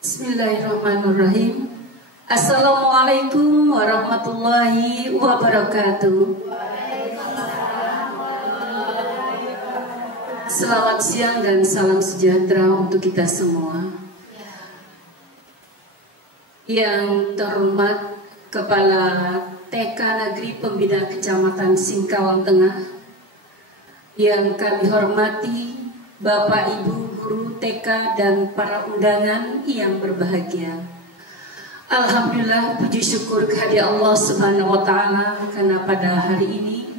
Bismillahirrahmanirrahim. Assalamualaikum warahmatullahi wabarakatuh. Selamat siang dan salam sejahtera untuk kita semua. Yang terhormat Kepala TK Negeri Pembina Kecamatan Singkawang Tengah, yang kami hormati Bapak Ibu guru TK dan para undangan yang berbahagia. Alhamdulillah, puji syukur kehadirat Allah Subhanahu wa taala karena pada hari ini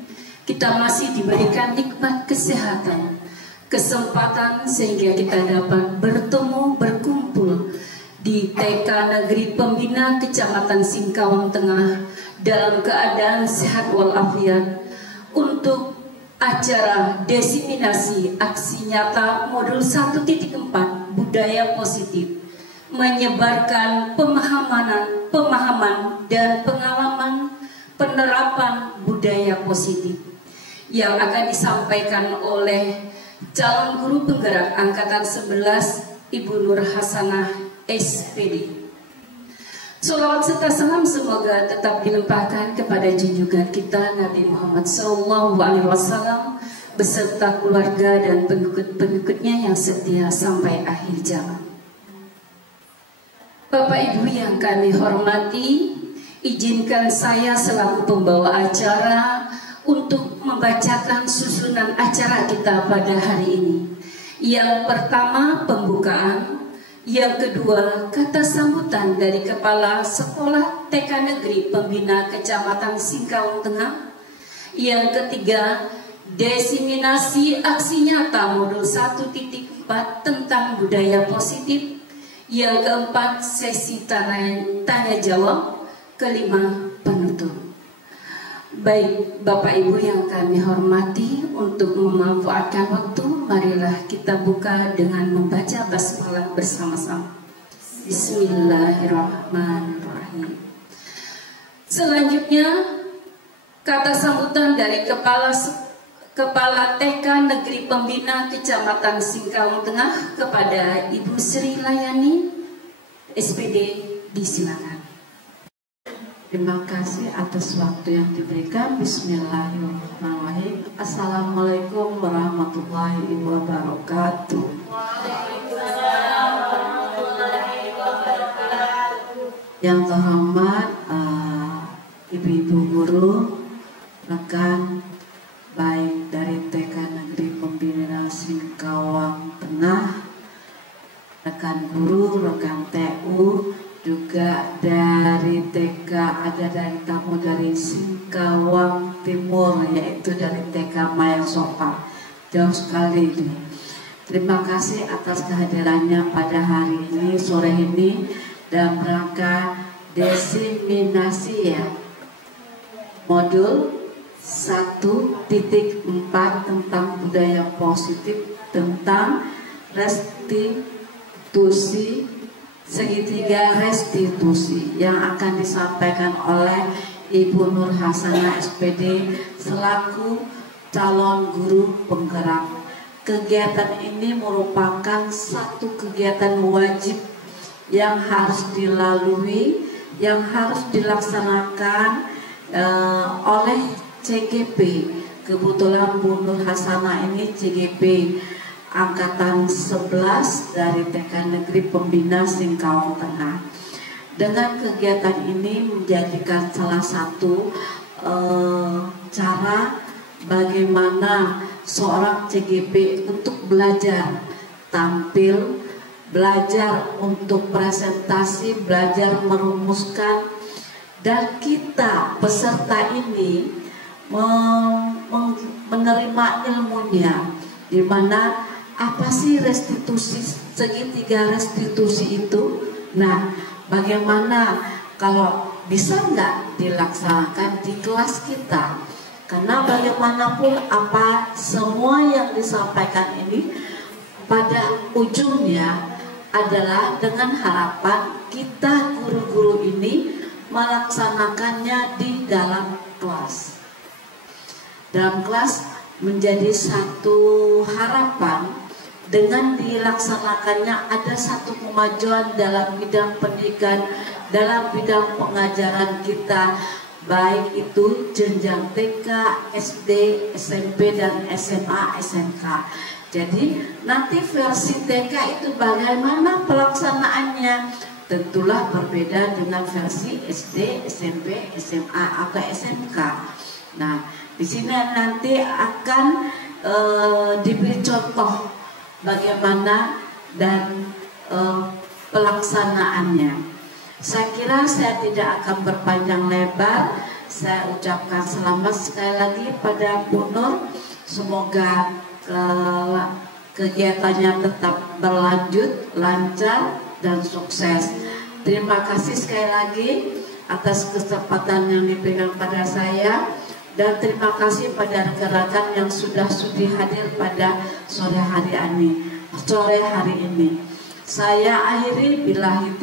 kita masih diberikan nikmat kesehatan, kesempatan sehingga kita dapat bertemu, berkumpul di TK Negeri Pembina Kecamatan Singkawang Tengah dalam keadaan sehat walafiat untuk acara desiminasi aksi nyata modul 1.4 budaya positif, menyebarkan pemahaman dan pengalaman penerapan budaya positif yang akan disampaikan oleh calon guru penggerak angkatan 11 Ibu Nur Hasanah SPD. Salawat serta salam semoga tetap dilimpahkan kepada junjungan kita Nabi Muhammad SAW beserta keluarga dan pengikut-pengikutnya yang setia sampai akhir zaman. Bapak Ibu yang kami hormati, izinkan saya selaku pembawa acara untuk membacakan susunan acara kita pada hari ini. Yang pertama, pembukaan. Yang kedua, kata sambutan dari Kepala Sekolah TK Negeri Pembina Kecamatan Singkawang Tengah. Yang ketiga, desiminasi aksi nyata modul 1.4 tentang budaya positif. Yang keempat, sesi tanya jawab. Kelima, penutup. Baik Bapak Ibu yang kami hormati, untuk memanfaatkan waktu, marilah kita buka dengan membaca basmalah bersama-sama. Bismillahirrahmanirrahim. Selanjutnya, kata sambutan dari Kepala TK Negeri Pembina Kecamatan Singkawang Tengah kepada Ibu Sri Layani SPD, disilakan. Terima kasih atas waktu yang diberikan. Bismillahirrahmanirrahim. Assalamualaikum warahmatullahi wabarakatuh. Yang terhormat ibu-ibu guru, rekan baik dari TK Negeri Pembina Singkawang Tengah, rekan guru, rekan TU, juga dari TK, ada dari tamu dari Singkawang Timur, yaitu dari TK Mayang Sopa, jauh sekali ini. Terima kasih atas kehadirannya pada hari ini, sore ini, dan rangka desiminasi ya modul 1.4 tentang budaya positif, tentang restitusi segitiga restitusi yang akan disampaikan oleh Ibu Nur Hasanah SPD selaku calon guru penggerak. Kegiatan ini merupakan satu kegiatan wajib yang harus dilalui, yang harus dilaksanakan oleh CGP. Kebetulan Bu Nur Hasanah ini CGP angkatan 11 dari TK Negeri Pembina Singkawang Tengah. Dengan kegiatan ini menjadikan salah satu cara bagaimana seorang CGP untuk belajar tampil, belajar untuk presentasi, belajar merumuskan, dan kita peserta ini menerima ilmunya, di mana apa sih restitusi, segitiga restitusi itu? Nah, bagaimana kalau bisa nggak dilaksanakan di kelas kita? Karena bagaimanapun apa semua yang disampaikan ini pada ujungnya adalah dengan harapan kita guru-guru ini melaksanakannya di dalam kelas. Dalam kelas menjadi satu harapan dengan dilaksanakannya ada satu kemajuan dalam bidang pendidikan, dalam bidang pengajaran kita, baik itu jenjang TK, SD, SMP, dan SMA, SMK. Jadi nanti versi TK itu bagaimana pelaksanaannya, tentulah berbeda dengan versi SD, SMP, SMA, atau SMK. Nah, di sini nanti akan diberi contoh bagaimana dan pelaksanaannya. Saya kira saya tidak akan berpanjang lebar. Saya ucapkan selamat sekali lagi pada Bu Nur. Semoga kegiatannya tetap berlanjut, lancar, dan sukses. Terima kasih sekali lagi atas kesempatan yang diberikan pada saya. Dan terima kasih pada rekan-rekan yang sudah sudi hadir pada sore hari ini. Saya akhiri billahi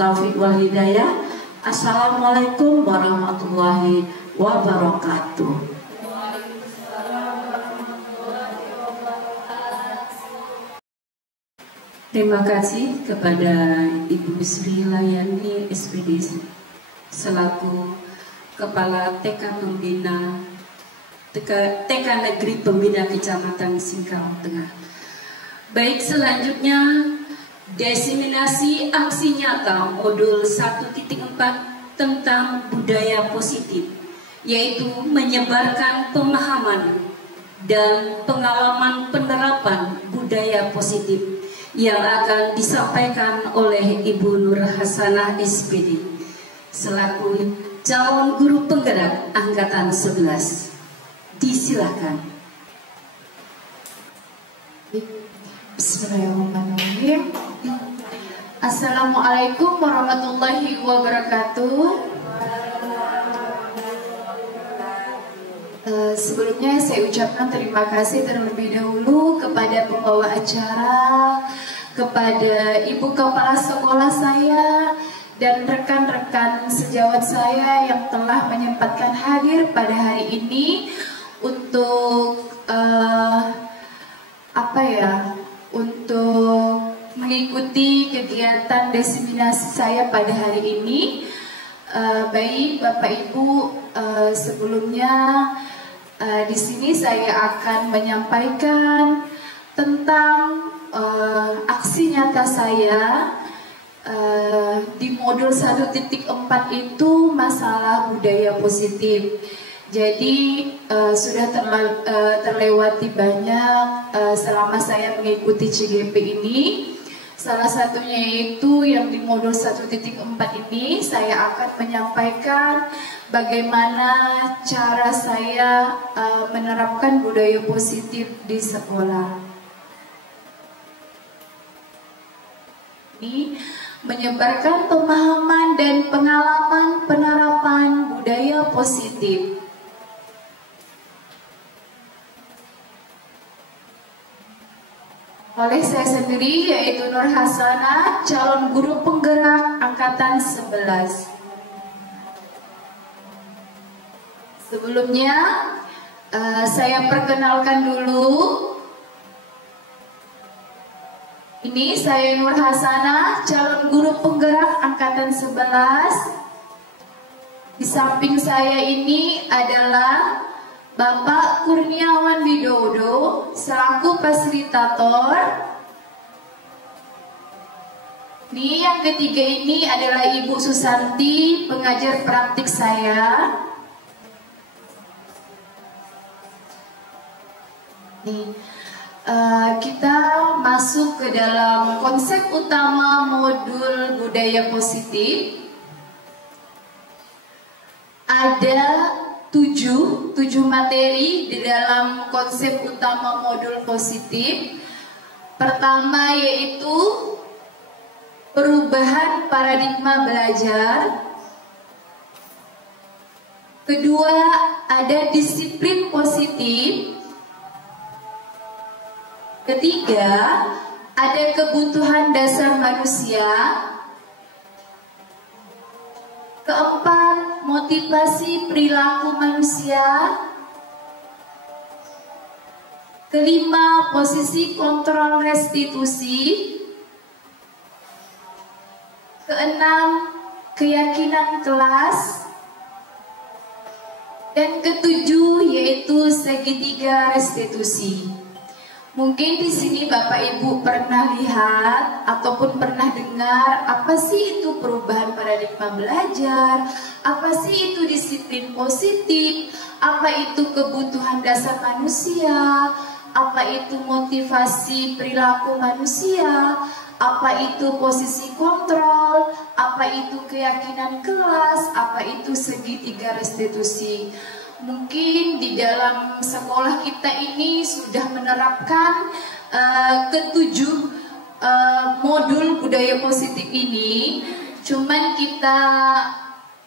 taufiq wal hidayah. Assalamualaikum warahmatullahi wabarakatuh. Terima kasih kepada Ibu Sri Layani SPD selaku Kepala TK Pembina TK Negeri Pembina Kecamatan Singkawang Tengah. Baik, selanjutnya diseminasi aksi nyata modul 1.4 tentang budaya positif, yaitu menyebarkan pemahaman dan pengalaman penerapan budaya positif yang akan disampaikan oleh Ibu Nur Hasanah SPD selaku calon guru penggerak angkatan 11. Disilakan. Bismillahirrahmanirrahim. Assalamualaikum warahmatullahi wabarakatuh. Sebelumnya saya ucapkan terima kasih terlebih dahulu kepada pembawa acara, kepada ibu kepala sekolah saya, dan rekan-rekan sejawat saya yang telah menyempatkan hadir pada hari ini untuk untuk mengikuti kegiatan diseminasi saya pada hari ini. Baik Bapak Ibu, sebelumnya di sini saya akan menyampaikan tentang aksi nyata saya di modul 1.4 itu masalah budaya positif. Jadi sudah terlewati banyak selama saya mengikuti CGP ini. Salah satunya itu yang di modul 1.4 ini saya akan menyampaikan bagaimana cara saya menerapkan budaya positif di sekolah. Ini menyebarkan pemahaman dan pengalaman penerapan budaya positif. Oleh saya sendiri, yaitu Nur Hasanah, calon guru penggerak angkatan 11. Sebelumnya saya perkenalkan dulu. Ini saya Nur Hasanah, calon guru penggerak angkatan 11. Di samping saya ini adalah Bapak Kurniawan Widodo selaku fasilitator. Ini yang ketiga ini adalah Ibu Susanti, pengajar praktik saya. Nih, kita masuk ke dalam konsep utama modul budaya positif. Ada tujuh materi di dalam konsep utama modul positif. Pertama yaitu perubahan paradigma belajar. Kedua, ada disiplin positif. Ketiga, ada kebutuhan dasar manusia. Keempat, motivasi perilaku manusia. Kelima, posisi kontrol restitusi. Keenam, keyakinan kelas. Dan ketujuh yaitu segitiga restitusi. Mungkin di sini Bapak Ibu pernah lihat ataupun pernah dengar apa sih itu perubahan paradigma belajar, apa sih itu disiplin positif, apa itu kebutuhan dasar manusia, apa itu motivasi perilaku manusia, apa itu posisi kontrol, apa itu keyakinan kelas, apa itu segitiga restitusi. Mungkin di dalam sekolah kita ini sudah menerapkan ketujuh modul budaya positif ini, cuman kita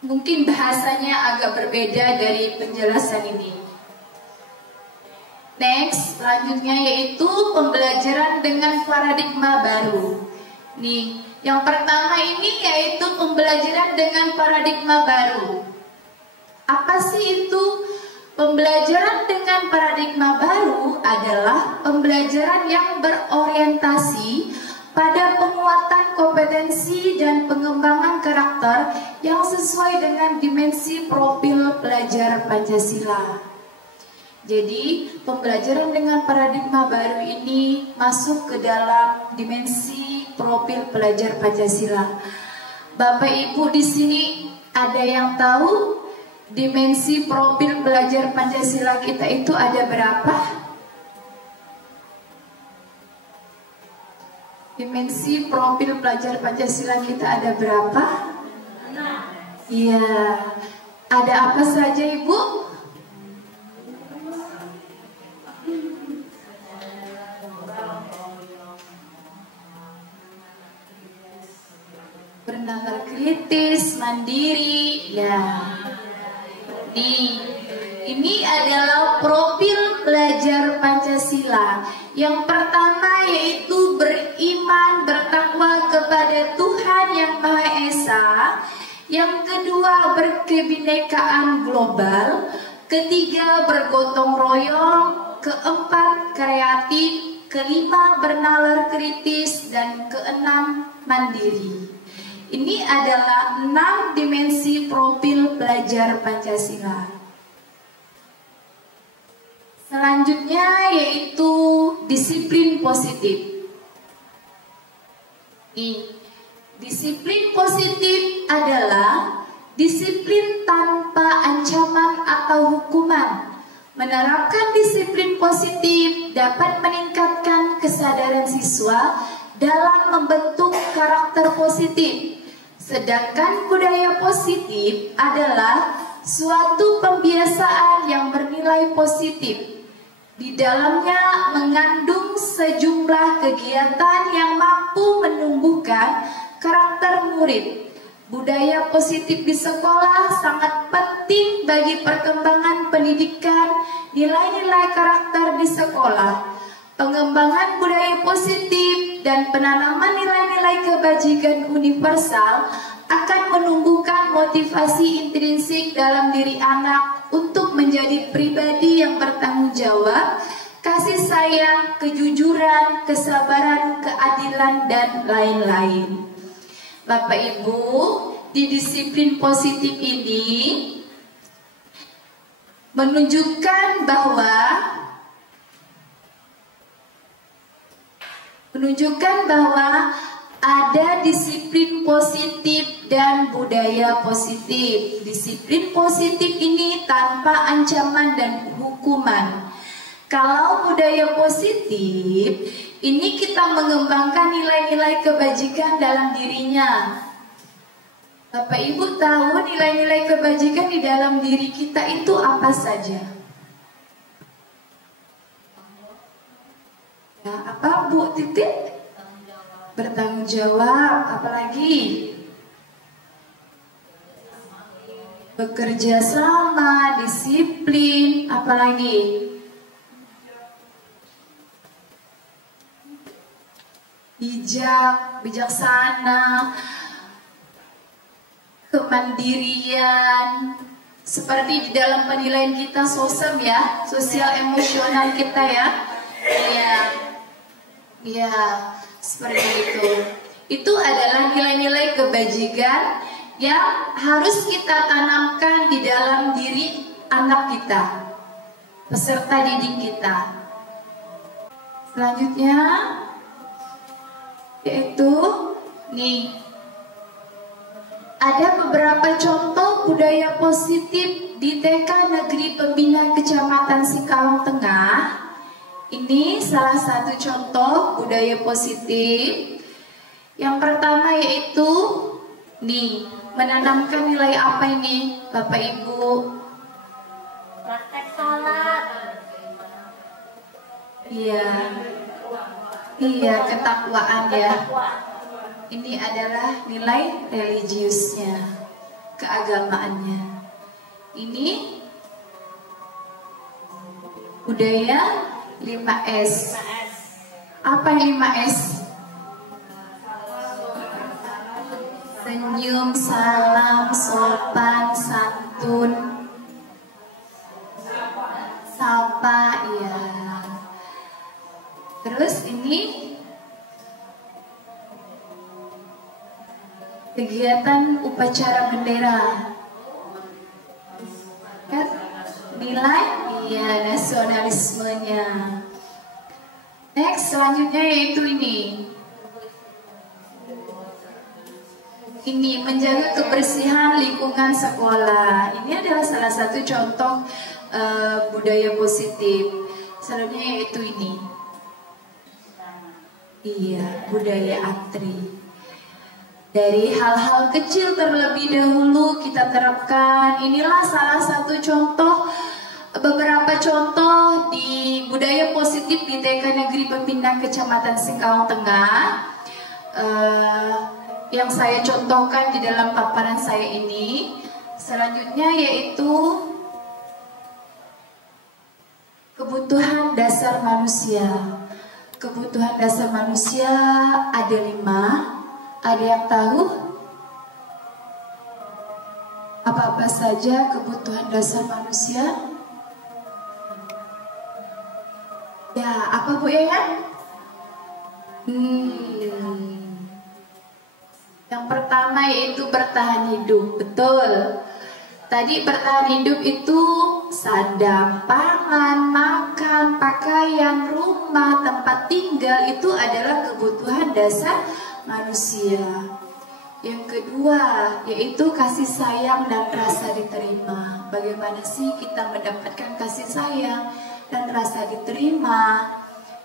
mungkin bahasanya agak berbeda dari penjelasan ini. Next, selanjutnya yaitu pembelajaran dengan paradigma baru. Nih, yang pertama ini yaitu pembelajaran dengan paradigma baru. Apa sih itu? Pembelajaran dengan paradigma baru adalah pembelajaran yang berorientasi pada penguatan kompetensi dan pengembangan karakter yang sesuai dengan dimensi profil pelajar Pancasila. Jadi, pembelajaran dengan paradigma baru ini masuk ke dalam dimensi profil pelajar Pancasila. Bapak Ibu di sini ada yang tahu dimensi profil pelajar Pancasila kita itu ada berapa? Dimensi profil pelajar Pancasila kita ada berapa? Iya. Ada apa saja Ibu? Bernalar kritis, mandiri, ya. Ini adalah profil pelajar Pancasila. Yang pertama yaitu beriman, bertakwa kepada Tuhan Yang Maha Esa. Yang kedua berkebinekaan global. Ketiga bergotong royong. Keempat kreatif. Kelima bernalar kritis. Dan keenam mandiri. Ini adalah 6 dimensi profil pelajar Pancasila. Selanjutnya yaitu disiplin positif. Disiplin positif adalah disiplin tanpa ancaman atau hukuman. Menerapkan disiplin positif dapat meningkatkan kesadaran siswa dalam membentuk karakter positif. Sedangkan budaya positif adalah suatu pembiasaan yang bernilai positif. Di dalamnya mengandung sejumlah kegiatan yang mampu menumbuhkan karakter murid. Budaya positif di sekolah sangat penting bagi perkembangan pendidikan nilai-nilai karakter di sekolah. Pengembangan budaya positif dan penanaman nilai-nilai kebajikan universal akan menumbuhkan motivasi intrinsik dalam diri anak untuk menjadi pribadi yang bertanggung jawab, kasih sayang, kejujuran, kesabaran, keadilan, dan lain-lain. Bapak Ibu, di disiplin positif ini menunjukkan bahwa ada disiplin positif dan budaya positif. Disiplin positif ini tanpa ancaman dan hukuman. Kalau budaya positif, ini kita mengembangkan nilai-nilai kebajikan dalam dirinya. Bapak Ibu tahu nilai-nilai kebajikan di dalam diri kita itu apa saja? Ya, apa Bu Titik? Bertanggung jawab, apalagi? Bekerja sama, disiplin, apalagi? Bijak, bijaksana, kemandirian, seperti di dalam penilaian kita SOSEM ya, sosial emosional kita ya. Iya, iya, seperti itu. Itu adalah nilai-nilai kebajikan yang harus kita tanamkan di dalam diri anak kita, peserta didik kita. Selanjutnya yaitu nih, ada beberapa contoh budaya positif di TK Negeri Pembina Kecamatan Singkawang Tengah. Ini salah satu contoh budaya positif. Yang pertama yaitu nih, menanamkan nilai apa ini Bapak Ibu? Praktek sholat. Iya. Iya, ketakwaan ya. Ini adalah nilai religiusnya, keagamaannya. Ini budaya 5S. Apa 5S? Senyum, salam, sopan, santun, sapa, ya. Terus ini kegiatan upacara bendera, kan? Nilai, iya, nasionalismenya. Next, selanjutnya yaitu ini menjaga kebersihan lingkungan sekolah. Ini adalah salah satu contoh budaya positif. Selanjutnya yaitu ini. Iya, budaya antri. Dari hal-hal kecil terlebih dahulu kita terapkan. Inilah salah satu contoh, beberapa contoh di budaya positif di TK Negeri Pembina Kecamatan Singkawang Tengah. Yang saya contohkan di dalam paparan saya ini. Selanjutnya yaitu kebutuhan dasar manusia. Kebutuhan dasar manusia ada 5. Ada yang tahu? Apa-apa saja kebutuhan dasar manusia? Ya, apa Bu Yaya? Yang pertama yaitu bertahan hidup, betul. Tadi bertahan hidup itu sandang, pangan, makan, pakaian, rumah, tempat tinggal, itu adalah kebutuhan dasar manusia. Yang kedua yaitu kasih sayang dan rasa diterima. Bagaimana sih kita mendapatkan kasih sayang dan rasa diterima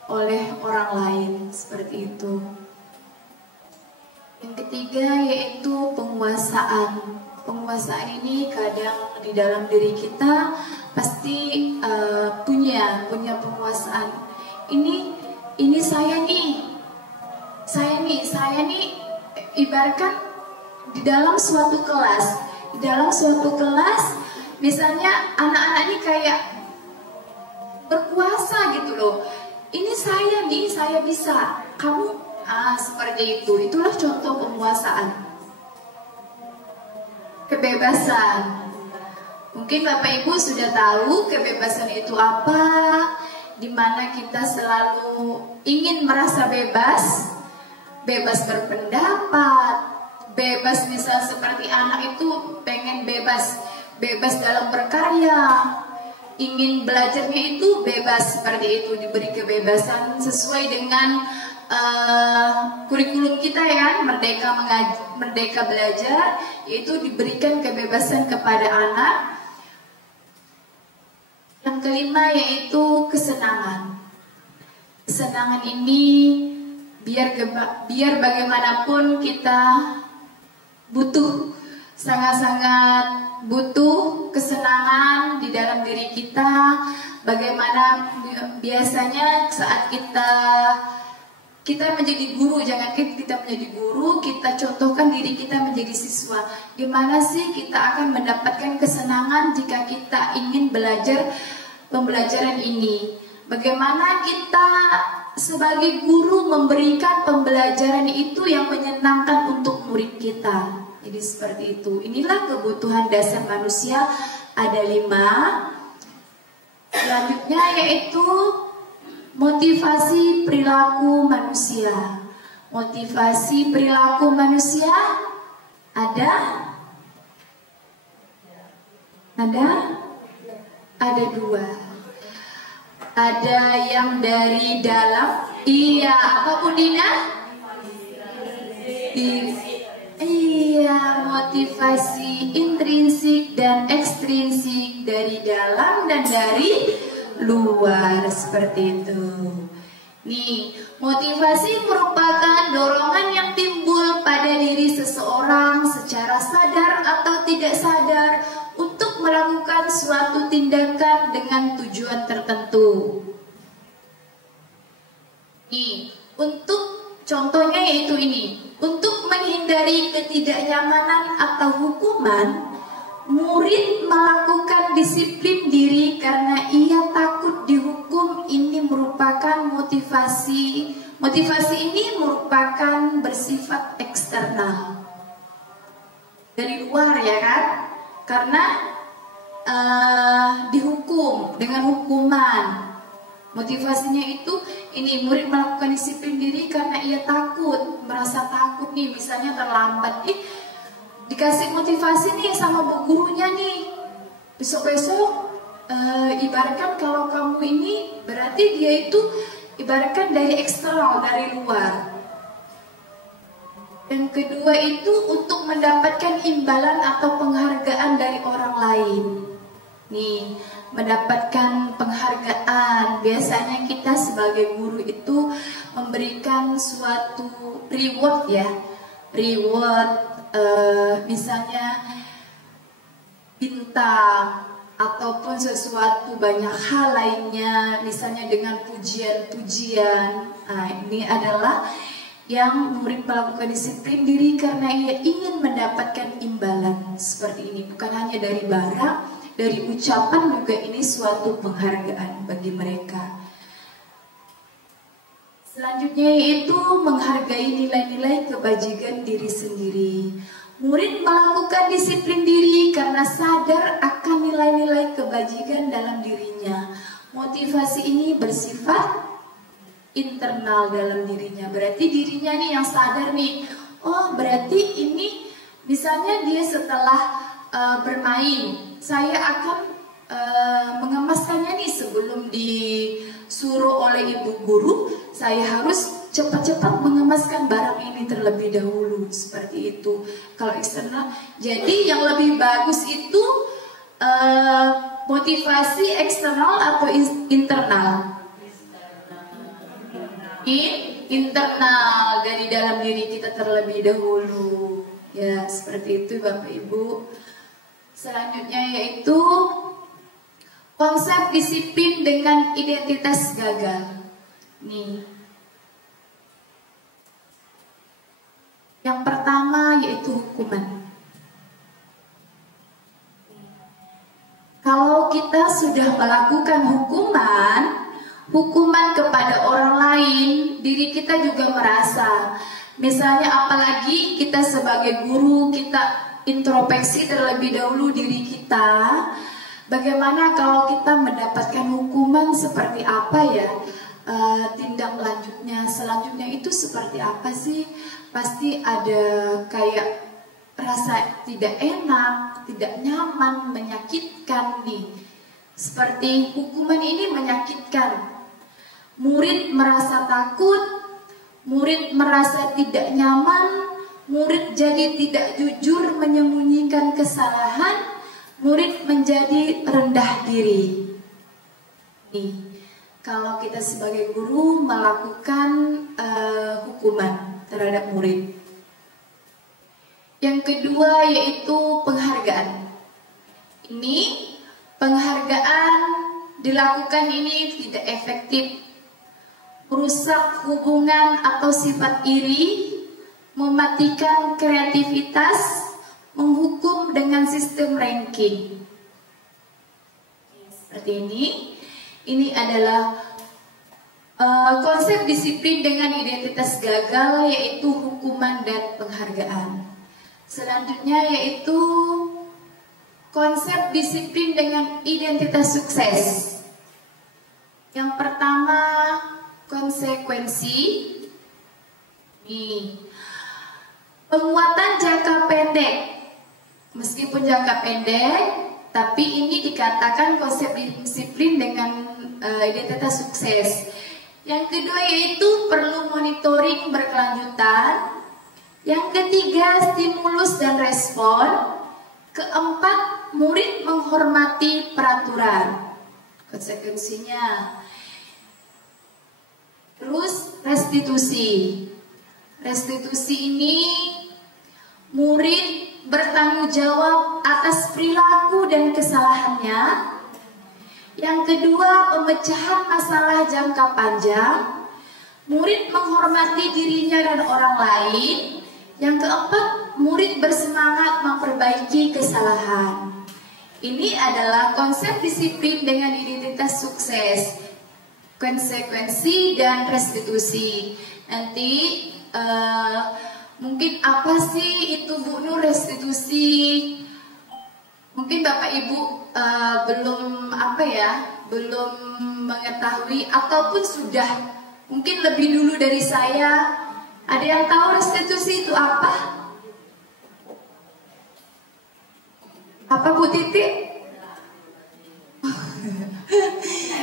oleh orang lain, seperti itu. Yang ketiga yaitu penguasaan. Penguasaan ini kadang di dalam diri kita pasti punya penguasaan. Ini saya nih ibaratkan di dalam suatu kelas. Misalnya anak-anak ini kayak berkuasa gitu loh. Ini saya bisa. Kamu seperti itu. Itulah contoh penguasaan. Kebebasan. Mungkin Bapak Ibu sudah tahu kebebasan itu apa, dimana kita selalu ingin merasa bebas berpendapat, bebas misal seperti anak itu pengen bebas dalam berkarya, ingin belajarnya itu bebas seperti itu, diberi kebebasan sesuai dengan kurikulum kita ya, merdeka belajar, yaitu diberikan kebebasan kepada anak. Yang kelima yaitu kesenangan. Kesenangan ini biar bagaimanapun kita sangat-sangat butuh kesenangan di dalam diri kita. Bagaimana biasanya saat kita menjadi guru, jangan kita menjadi guru, kita contohkan diri kita menjadi siswa. Gimana sih kita akan mendapatkan kesenangan jika kita ingin belajar pembelajaran ini? Bagaimana kita sebagai guru memberikan pembelajaran itu yang menyenangkan untuk murid kita? Jadi seperti itu. Inilah kebutuhan dasar manusia, ada 5. Selanjutnya yaitu Motivasi perilaku manusia. Motivasi perilaku manusia ada? Ada dua. Ada yang dari dalam, iya, apa Dina? Iya, motivasi intrinsik dan ekstrinsik, dari dalam dan dari luar, seperti itu. Nih, motivasi merupakan dorongan yang timbul pada diri seseorang secara sadar atau tidak sadar untuk melakukan suatu tindakan dengan tujuan tertentu. Nih, untuk contohnya yaitu ini, untuk menghindari ketidaknyamanan atau hukuman, murid melakukan disiplin diri karena ia takut dihukum. Ini merupakan motivasi. Motivasi ini merupakan bersifat eksternal, dari luar, ya kan? Karena dihukum dengan hukuman. Motivasinya itu ini, murid melakukan disiplin diri karena ia takut, merasa takut nih, misalnya terlambat. Dikasih motivasi nih sama bu gurunya nih, besok-besok ibaratkan kalau kamu ini, berarti dia itu ibaratkan dari eksternal, dari luar. Yang kedua itu untuk mendapatkan imbalan atau penghargaan dari orang lain. Nih, mendapatkan penghargaan. Biasanya kita sebagai guru itu memberikan suatu reward, ya, reward, misalnya bintang ataupun sesuatu banyak hal lainnya, misalnya dengan pujian-pujian. Nah, ini adalah yang murid melakukan disiplin diri karena ia ingin mendapatkan imbalan seperti ini. Bukan hanya dari barang, dari ucapan juga ini suatu penghargaan bagi mereka. Selanjutnya yaitu menghargai nilai-nilai kebajikan diri sendiri. Murid melakukan disiplin diri karena sadar akan nilai-nilai kebajikan dalam dirinya. Motivasi ini bersifat internal dalam dirinya. Berarti dirinya nih yang sadar nih, oh berarti ini misalnya dia setelah bermain, saya akan mengemaskannya nih sebelum disuruh oleh ibu guru, saya harus cepat-cepat mengemaskan barang ini terlebih dahulu, seperti itu. Kalau eksternal, jadi yang lebih bagus itu motivasi eksternal atau internal? Internal, dari dalam diri kita terlebih dahulu. Ya, seperti itu Bapak Ibu. Selanjutnya yaitu konsep disiplin dengan identitas gagal. Nih, yang pertama yaitu hukuman. Kalau kita sudah melakukan hukuman kepada orang lain, diri kita juga merasa. Misalnya apalagi kita sebagai guru, kita introspeksi terlebih dahulu diri kita. Bagaimana kalau kita mendapatkan hukuman seperti apa ya? Tindak lanjutnya, selanjutnya itu seperti apa sih? Pasti ada kayak rasa tidak enak, tidak nyaman, menyakitkan nih. Seperti hukuman ini menyakitkan. Murid merasa takut, murid merasa tidak nyaman, murid jadi tidak jujur, menyembunyikan kesalahan, murid menjadi rendah diri. Nih, kalau kita sebagai guru melakukan hukuman terhadap murid. Yang kedua yaitu penghargaan. Ini penghargaan dilakukan ini tidak efektif, merusak hubungan atau sifat iri, mematikan kreativitas, menghukum dengan sistem ranking. Seperti ini. Ini adalah konsep disiplin dengan identitas gagal, yaitu hukuman dan penghargaan. Selanjutnya yaitu konsep disiplin dengan identitas sukses. Yang pertama, konsekuensi. Nih, penguatan jangka pendek. Meskipun jangka pendek, tapi ini dikatakan konsep disiplin dengan identitas sukses. Yang kedua yaitu perlu monitoring berkelanjutan. Yang ketiga, stimulus dan respon. Keempat, murid menghormati peraturan. Konsekuensinya. Terus restitusi. Restitusi ini murid bertanggung jawab atas perilaku dan kesalahannya. Yang kedua, pemecahan masalah jangka panjang. Murid menghormati dirinya dan orang lain. Yang keempat, murid bersemangat memperbaiki kesalahan. Ini adalah konsep disiplin dengan identitas sukses. Konsekuensi dan restitusi. Nanti mungkin apa sih itu Bu Nur restitusi? Mungkin Bapak Ibu belum belum mengetahui ataupun sudah mungkin lebih dulu dari saya. Ada yang tahu restitusi itu apa? Apa Bu Titi?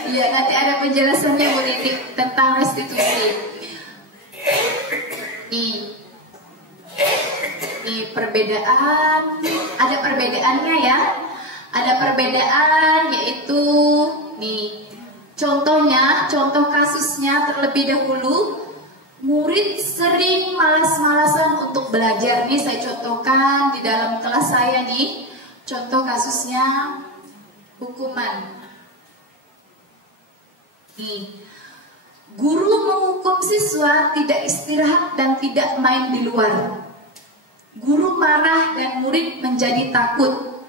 Iya, nanti ada penjelasannya Bu Titi tentang restitusi. Nih perbedaan, ada perbedaannya ya. Ada perbedaan yaitu nih contohnya, contoh kasusnya terlebih dahulu. Murid sering malas-malasan untuk belajar. Nih saya contohkan di dalam kelas saya nih. Contoh kasusnya hukuman. Nih, guru menghukum siswa tidak istirahat dan tidak main di luar. Guru marah dan murid menjadi takut.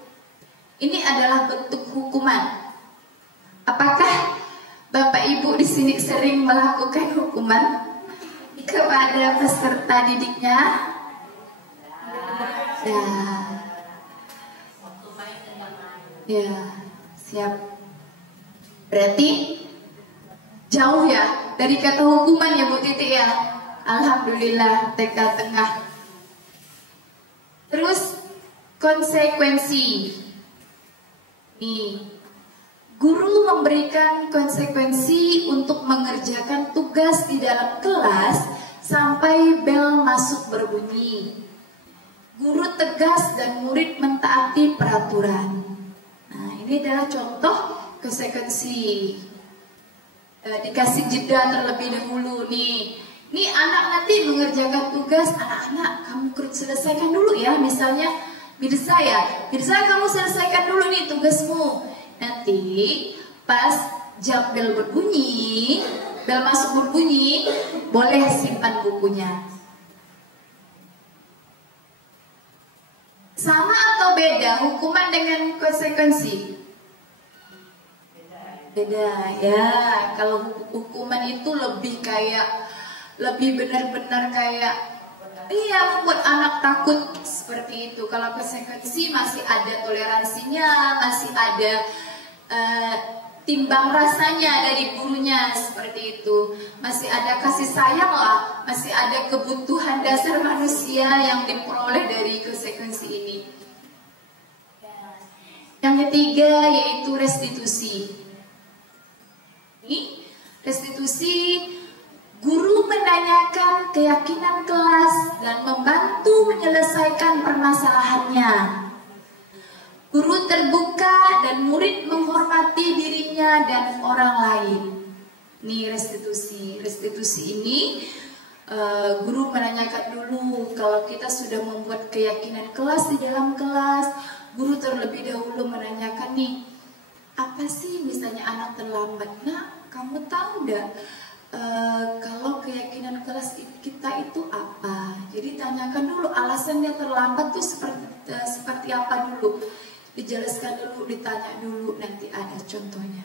Ini adalah bentuk hukuman. Apakah Bapak Ibu di sini sering melakukan hukuman kepada peserta didiknya? Ya, siap. Berarti jauh ya dari kata hukuman ya Bu Titi ya. Alhamdulillah TK tengah. Terus konsekuensi. Nih, guru memberikan konsekuensi untuk mengerjakan tugas di dalam kelas sampai bel masuk berbunyi. Guru tegas dan murid mentaati peraturan. Nah, ini adalah contoh konsekuensi. Dikasih jeda terlebih dahulu nih. Nih anak nanti mengerjakan tugas, anak-anak kamu selesaikan dulu ya. Misalnya Mirza ya, Mirza kamu selesaikan dulu nih tugasmu. Nanti pas jam bel berbunyi, bel masuk berbunyi, boleh simpan bukunya. Sama atau beda hukuman dengan konsekuensi? Beda ya. Kalau hukuman itu lebih benar-benar kayak membuat anak takut seperti itu. Kalau konsekuensi masih ada toleransinya, masih ada timbang rasanya dari gurunya seperti itu. Masih ada kasih sayang lah, masih ada kebutuhan dasar manusia yang diperoleh dari konsekuensi ini. Yang ketiga yaitu restitusi. Ini restitusi, guru menanyakan keyakinan kelas dan membantu menyelesaikan permasalahannya. Guru terbuka dan murid menghormati dirinya dan orang lain. Ini restitusi. Restitusi ini guru menanyakan dulu. Kalau kita sudah membuat keyakinan kelas di dalam kelas, guru terlebih dahulu menanyakan nih, apa sih misalnya anak terlambat? Nah, kamu tahu nggak kalau keyakinan kelas kita itu apa? Jadi tanyakan dulu alasannya terlambat tuh seperti apa dulu. Dijelaskan dulu, ditanya dulu, nanti ada contohnya.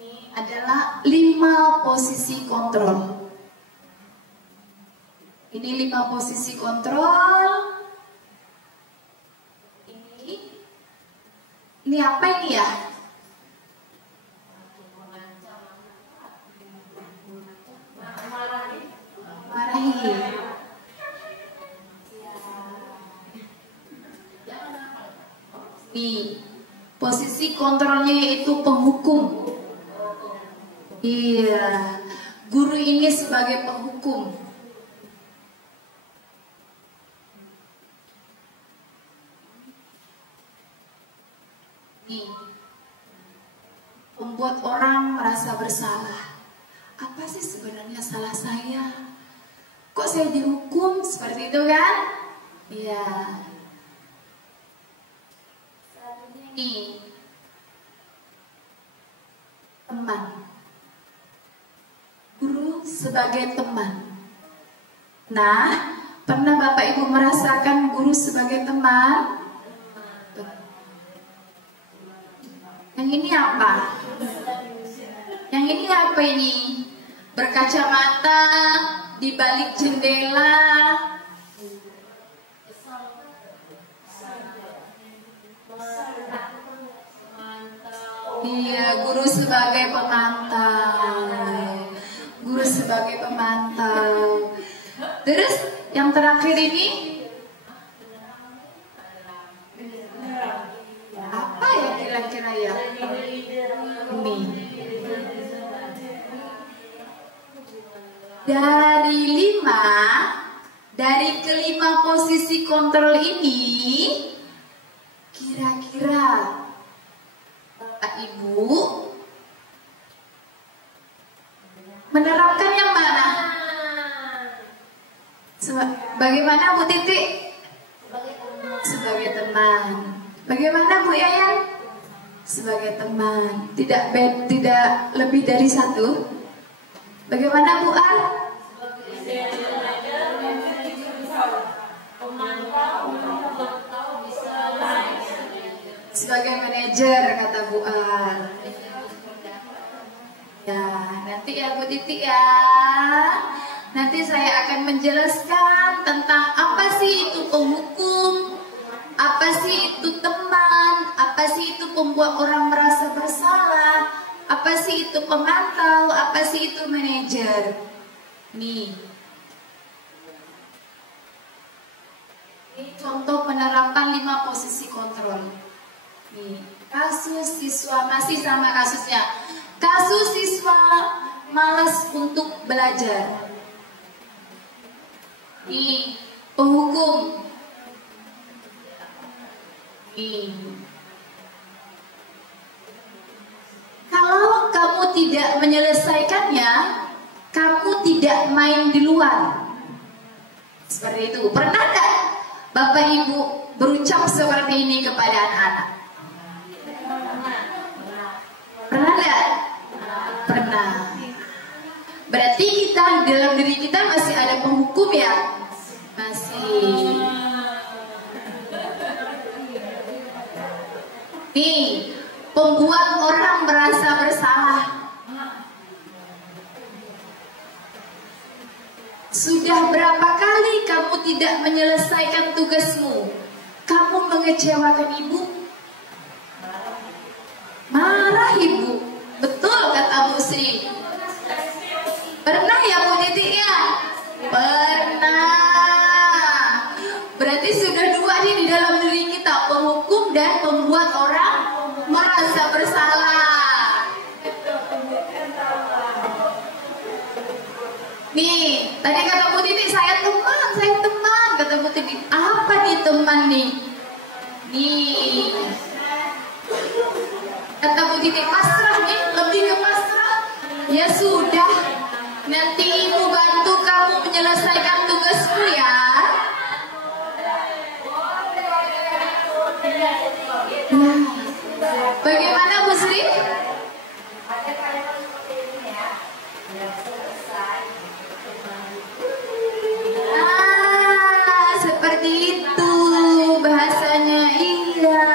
Ini adalah 5 posisi kontrol. Ini 5 posisi kontrol. Ini Ini apa ini ya? Marahi. Nih, posisi kontrolnya yaitu penghukum. Iya, guru ini sebagai penghukum. Nih, membuat orang merasa bersalah. Apa sih sebenarnya salah saya? Kok saya dihukum seperti itu kan? Iya. Nih, teman. Guru sebagai teman. Nah, pernah Bapak Ibu merasakan guru sebagai teman? Yang ini apa? Yang ini apa ini? Berkacamata di balik jendela. Iya, guru sebagai pemantau. Guru sebagai pemantau. Terus yang terakhir ini apa ya kira-kira ya? Ini. Dari kelima posisi kontrol ini, kira-kira Bapak Ibu menerapkan yang mana? Bagaimana Bu Titi? Sebagai teman. Bagaimana Bu Yayan? Sebagai teman. Tidak lebih dari satu. Bagaimana Bu Ar? Sebagai manajer, kata Bu Ar. Ya, nanti ya Bu Titi ya. Nanti saya akan menjelaskan tentang apa sih itu penghukum, apa sih itu teman, apa sih itu pembuat orang merasa bersalah, apa sih itu pemantau, apa sih itu manajer. Nih, ini contoh penerapan 5 posisi kontrol. Nih, kasus siswa masih sama kasusnya. Kasus siswa malas untuk belajar. Nih, penghukum. Nih. Kalau kamu tidak menyelesaikannya, kamu tidak main di luar. Seperti itu. Pernah tidak Bapak Ibu berucap seperti ini kepada anak-anak? Pernah tidak? Pernah. Berarti kita dalam diri kita masih ada penghukum ya? Masih. Nih, pembuat orang merasa bersalah. Sudah berapa kali kamu tidak menyelesaikan tugasmu? Kamu mengecewakan ibu? Marah ibu. Betul kata Bu Sri. Pernah ya Bu Titi ya? Pernah. Berarti sudah 2 nih di dalam diri kita, penghukum dan membuat orang merasa bersalah. Nih, tadi kata Bu Titi, saya teman, kata Bu Titi. Apa nih teman nih? Nih, kata Bu Titi, pasrah nih, lebih ke pasrah. Ya sudah, nanti ibu bantu kamu menyelesaikan tugasmu ya. Bagaimana Bu Sri? Seperti itu bahasanya. Iya,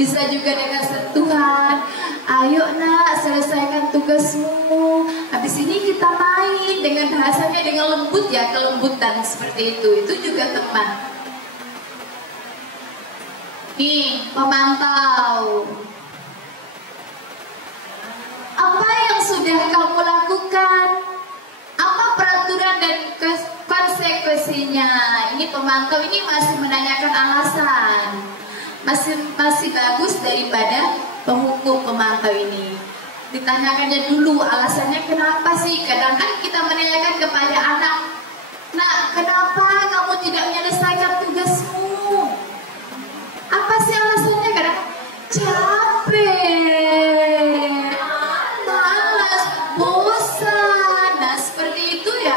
bisa juga dengan sentuhan. Ayo nak, selesaikan tugasmu. Habis ini kita main dengan bahasanya, dengan lembut ya, kelembutan seperti itu. Itu juga teman. Nih, pemantau. Apa yang sudah kamu lakukan? Apa peraturan dan konsekuensinya? Ini pemantau ini masih menanyakan alasan. Masih bagus daripada penghukum pemantau ini. Ditanyakannya dulu alasannya kenapa sih? Kadang kan kita menanyakan kepada anak, "Nak, kenapa kamu tidak menyelesaikan tugasmu?" Apa sih alasannya? Kadang capek, malas, bosan. Nah, seperti itu ya.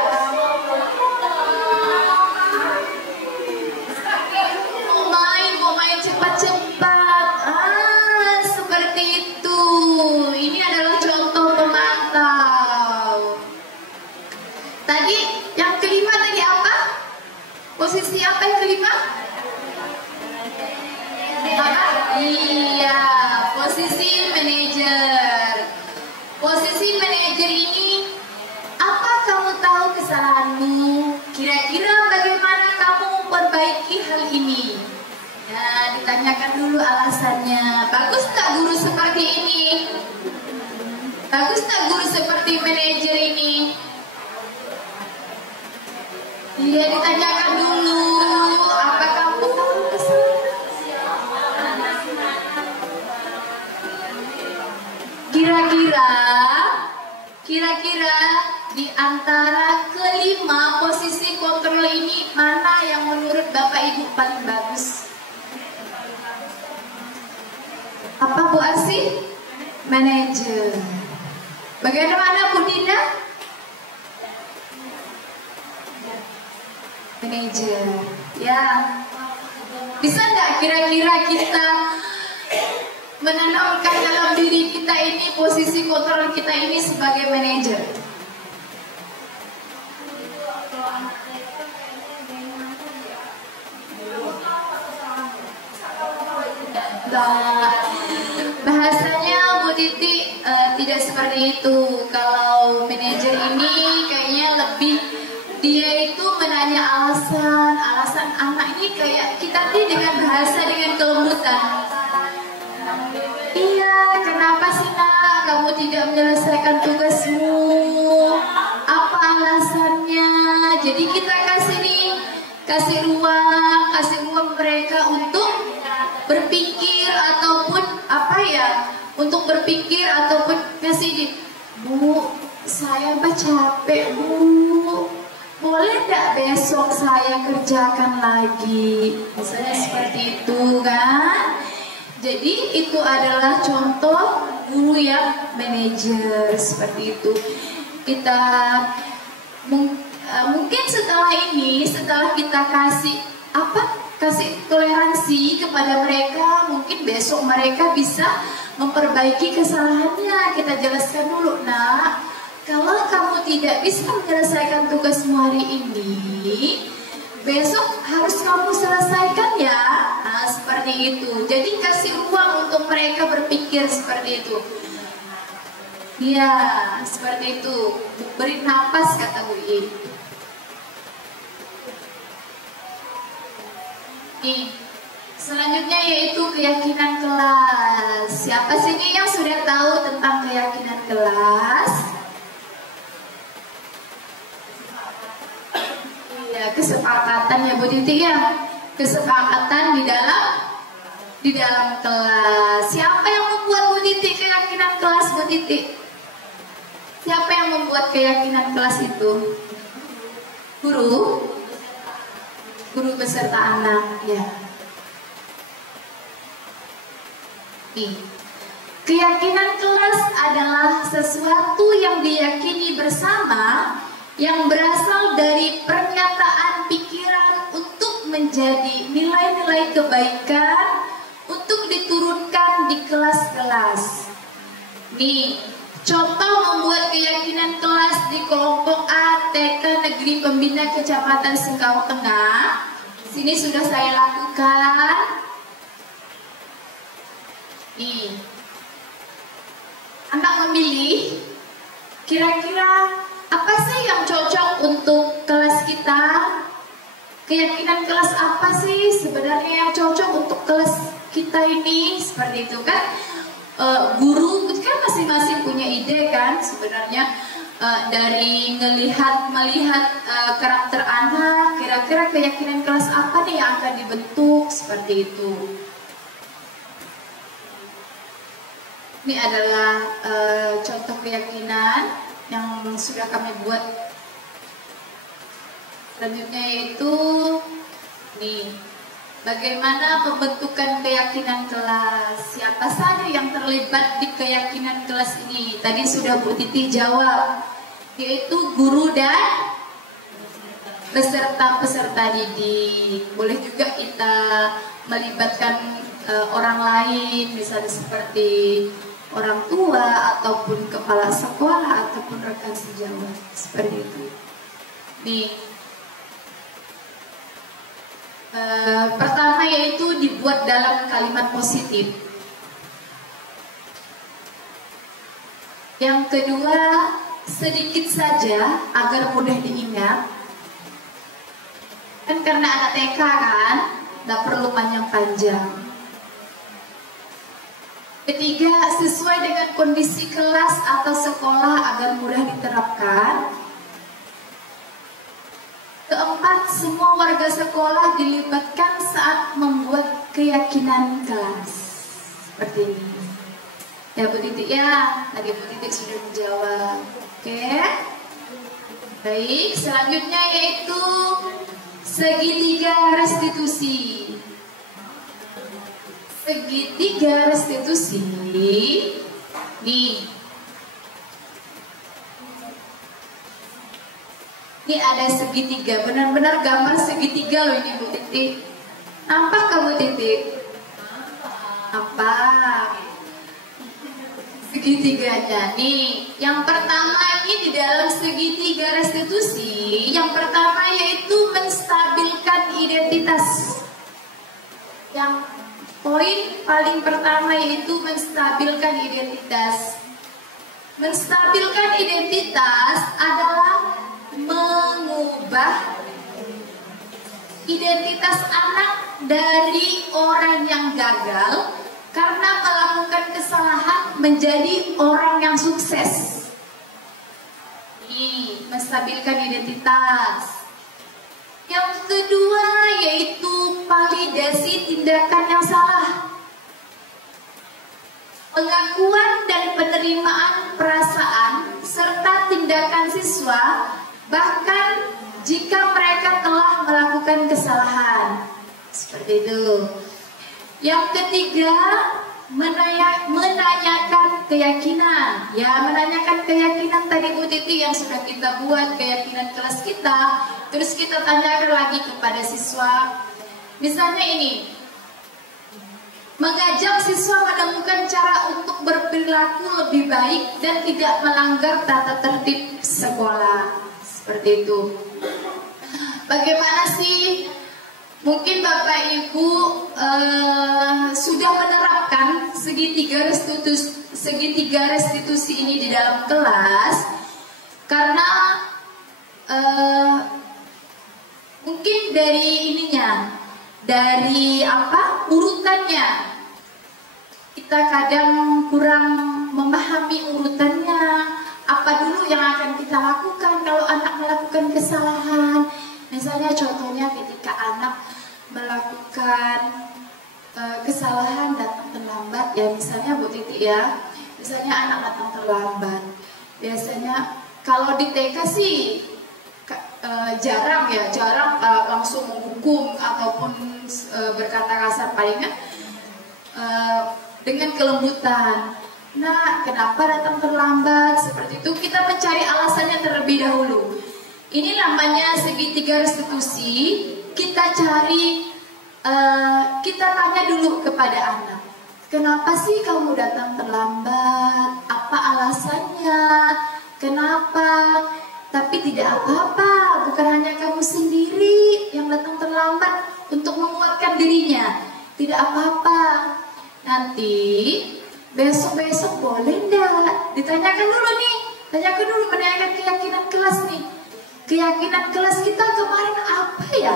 Mau main cepat-cepat. Seperti itu. Ini adalah contoh pemantau. Tadi yang kelima tadi apa? Posisi apa yang kelima? Iya, posisi manajer. Posisi manajer ini, apa kamu tahu kesalahanmu? Kira-kira bagaimana kamu memperbaiki hal ini? Ya, ditanyakan dulu alasannya. Bagus tak guru seperti ini? Bagus tak guru seperti manajer ini? Iya, ditanyakan dulu. Apa kamu tahu kesalahan? Kira-kira di antara kelima posisi kontrol ini mana yang menurut Bapak Ibu paling bagus? Apa Bu Asih? Manajer. Bagaimana Bu Dina? Manajer. Ya. Bisa nggak kira-kira kita menanamkan dalam diri kita ini posisi kontrol kita ini sebagai manajer? Bahasanya Bu Titi tidak seperti itu. Kalau manajer ini kayaknya lebih dia itu menanya alasan anak ini kayak kita nih dengan bahasa dengan kelembutan. Iya, kenapa sih Nak kamu tidak menyelesaikan tugasmu? Apa alasannya? Jadi kita kasih ruang mereka untuk berpikir ataupun untuk berpikir ataupun Bu, saya capek Bu. Boleh enggak besok saya kerjakan lagi? Misalnya seperti itu kan? Jadi itu adalah contoh guru yang manajer seperti itu. Kita mungkin setelah kita kasih toleransi kepada mereka, mungkin besok mereka bisa memperbaiki kesalahannya. Kita jelaskan dulu, Nak, kalau kamu tidak bisa menyelesaikan tugasmu hari ini, besok harus kamu selesaikan ya. Nah, seperti itu. Jadi kasih ruang untuk mereka berpikir seperti itu. Ya, seperti itu. Beri napas, kata Bu I. Nih, selanjutnya yaitu keyakinan kelas. Siapa sih ini yang sudah tahu tentang keyakinan kelas? Kesepakatan ya Bu Titi ya, kesepakatan di dalam kelas. Siapa yang membuat Bu Titi keyakinan kelas Bu Titi? Siapa yang membuat keyakinan kelas itu? Guru beserta anak ya. Keyakinan kelas adalah sesuatu yang diyakini bersama, yang berasal dari pernyataan pikiran untuk menjadi nilai-nilai kebaikan untuk diturunkan di kelas-kelas. Nih, contoh membuat keyakinan kelas di kelompok A TK Negeri Pembina Kecamatan Sengkau Tengah. Sini sudah saya lakukan. Nih, anak memilih kira-kira apa sih yang cocok untuk kelas kita? Keyakinan kelas apa sih sebenarnya yang cocok untuk kelas kita ini seperti itu kan. Guru kan masing-masing punya ide kan sebenarnya, dari melihat karakter anak, kira-kira keyakinan kelas apa nih yang akan dibentuk seperti itu. Ini adalah contoh keyakinan yang sudah kami buat. Selanjutnya yaitu nih, bagaimana pembentukan keyakinan kelas? Siapa saja yang terlibat di keyakinan kelas ini? Tadi sudah Bu Titi jawab, yaitu guru dan peserta-peserta didik. Boleh juga kita melibatkan orang lain, misalnya seperti orang tua ataupun kepala sekolah ataupun rekan sejawat, seperti itu. Nih, pertama yaitu dibuat dalam kalimat positif. Yang kedua, sedikit saja agar mudah diingat. Kan karena anak TK kan, tidak perlu panjang-panjang. Ketiga, sesuai dengan kondisi kelas atau sekolah agar mudah diterapkan. Keempat, semua warga sekolah dilibatkan saat membuat keyakinan kelas. Seperti ini. Ya Bu Titik ya, tadi Bu Titik sudah menjawab. Oke. Baik, selanjutnya yaitu segitiga restitusi. Segitiga restitusi. Nih. Ini ada segitiga, benar-benar gambar segitiga loh ini Bu Titik. Nampak kamu Titik? Nampak. Segitiganya nih. Yang pertama ini di dalam segitiga restitusi, yang pertama yaitu menstabilkan identitas. Yang poin paling pertama yaitu menstabilkan identitas. Menstabilkan identitas adalah mengubah identitas anak dari orang yang gagal karena melakukan kesalahan menjadi orang yang sukses. Ini menstabilkan identitas. Yang kedua yaitu validasi tindakan yang salah. Pengakuan dan penerimaan perasaan serta tindakan siswa, bahkan jika mereka telah melakukan kesalahan. Seperti itu. Yang ketiga, menanyakan keyakinan. Ya, menanyakan keyakinan tadi Bu Titi yang sudah kita buat keyakinan kelas kita. Terus kita tanyakan lagi kepada siswa. Misalnya ini, mengajak siswa menemukan cara untuk berperilaku lebih baik dan tidak melanggar tata tertib sekolah. Seperti itu. Bagaimana sih? Mungkin Bapak Ibu sudah menerapkan segitiga restitusi ini di dalam kelas, karena mungkin dari ininya, dari urutannya, kita kadang kurang memahami urutannya. Apa dulu yang akan kita lakukan kalau anak melakukan kesalahan? Misalnya contohnya ketika anak melakukan kesalahan datang terlambat, ya misalnya Bu Titi ya, misalnya anak datang terlambat. Biasanya kalau di TK sih jarang langsung menghukum ataupun berkata kasar, palingnya dengan kelembutan. Nah, kenapa datang terlambat? Seperti itu kita mencari alasannya terlebih dahulu. Ini namanya segitiga restitusi. Kita cari, kita tanya dulu kepada anak. Kenapa sih kamu datang terlambat? Apa alasannya? Kenapa? Tapi tidak apa-apa, bukan hanya kamu sendiri yang datang terlambat untuk menguatkan dirinya. Tidak apa-apa. Nanti besok-besok boleh enggak? Ditanyakan dulu nih. Tanyakan dulu, menanyakan keyakinan kelas nih. Keyakinan kelas kita kemarin apa ya?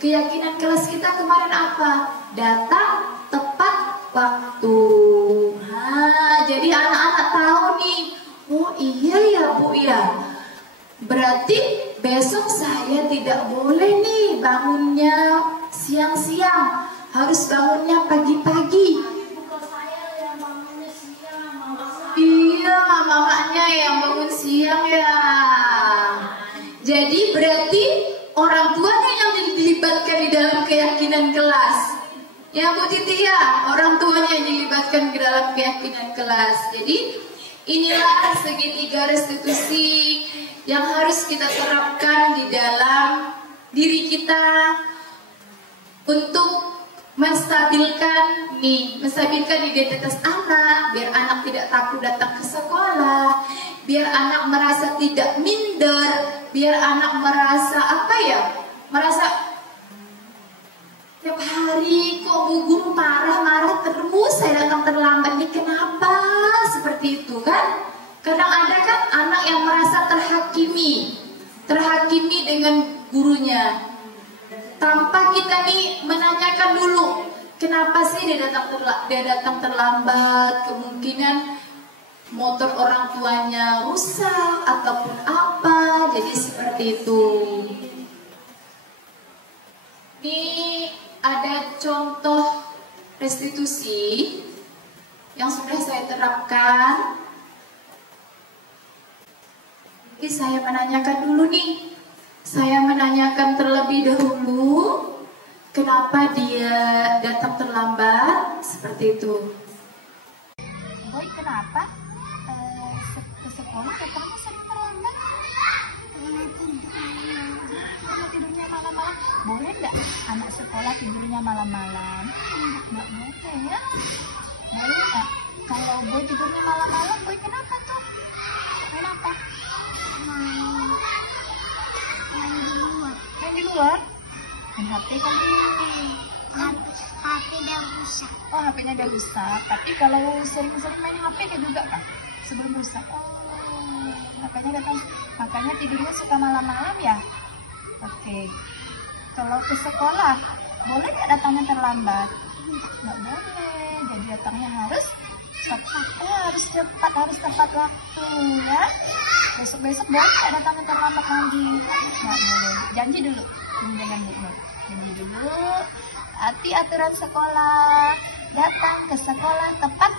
Keyakinan kelas kita kemarin apa? Datang waktu. Nah, jadi anak-anak tahu nih, oh iya ya Bu ya, berarti besok saya tidak boleh nih bangunnya siang-siang, harus bangunnya pagi-pagi. Iya, mamanya yang bangun siang ya. Jadi berarti orang tuanya yang dilibatkan di dalam keyakinan kelas. Ya Bu Titi ya, orang tuanya yang dilibatkan ke dalam keyakinan kelas. Jadi inilah segitiga restitusi yang harus kita terapkan di dalam diri kita untuk menstabilkan identitas anak, biar anak tidak takut datang ke sekolah, biar anak merasa tidak minder, biar anak merasa merasa tiap hari kok Bu Guru marah-marah terus, saya datang terlambat nih, kenapa? Seperti itu kan? Kadang ada kan anak yang merasa terhakimi dengan gurunya, tanpa kita nih menanyakan dulu kenapa sih dia datang terlambat. Kemungkinan motor orang tuanya rusak ataupun apa, jadi seperti itu. Ini ada contoh restitusi yang sudah saya terapkan. Jadi saya menanyakan dulu nih, saya menanyakan terlebih dahulu kenapa dia datang terlambat, seperti itu. Boy, kenapa ke sekolah datangnya sering terlambat? Kalau tidurnya malam-malam, boleh nggak anak sekolah tidurnya malam-malam? Nggak boleh ya? Boleh nggak? Kalau Boy tidurnya malam-malam, Boy kenapa tuh? Kenapa? Main di luar? Main HP kan ini? HP udah rusak. Oh, HP-nya udah rusak. Tapi kalau sering-sering main HP juga kan? Sebelum rusak. Oh, makanya tidurnya suka malam-malam ya? Oke. Kalau ke sekolah, boleh nggak datangnya terlambat? Nggak boleh. Jadi datangnya harus cepat, harus tepat waktu ya. Besok-besok boleh nggak datangnya terlambat lagi? Nggak boleh. Janji dulu. Janji dulu. Hati aturan sekolah. Datang ke sekolah tepat.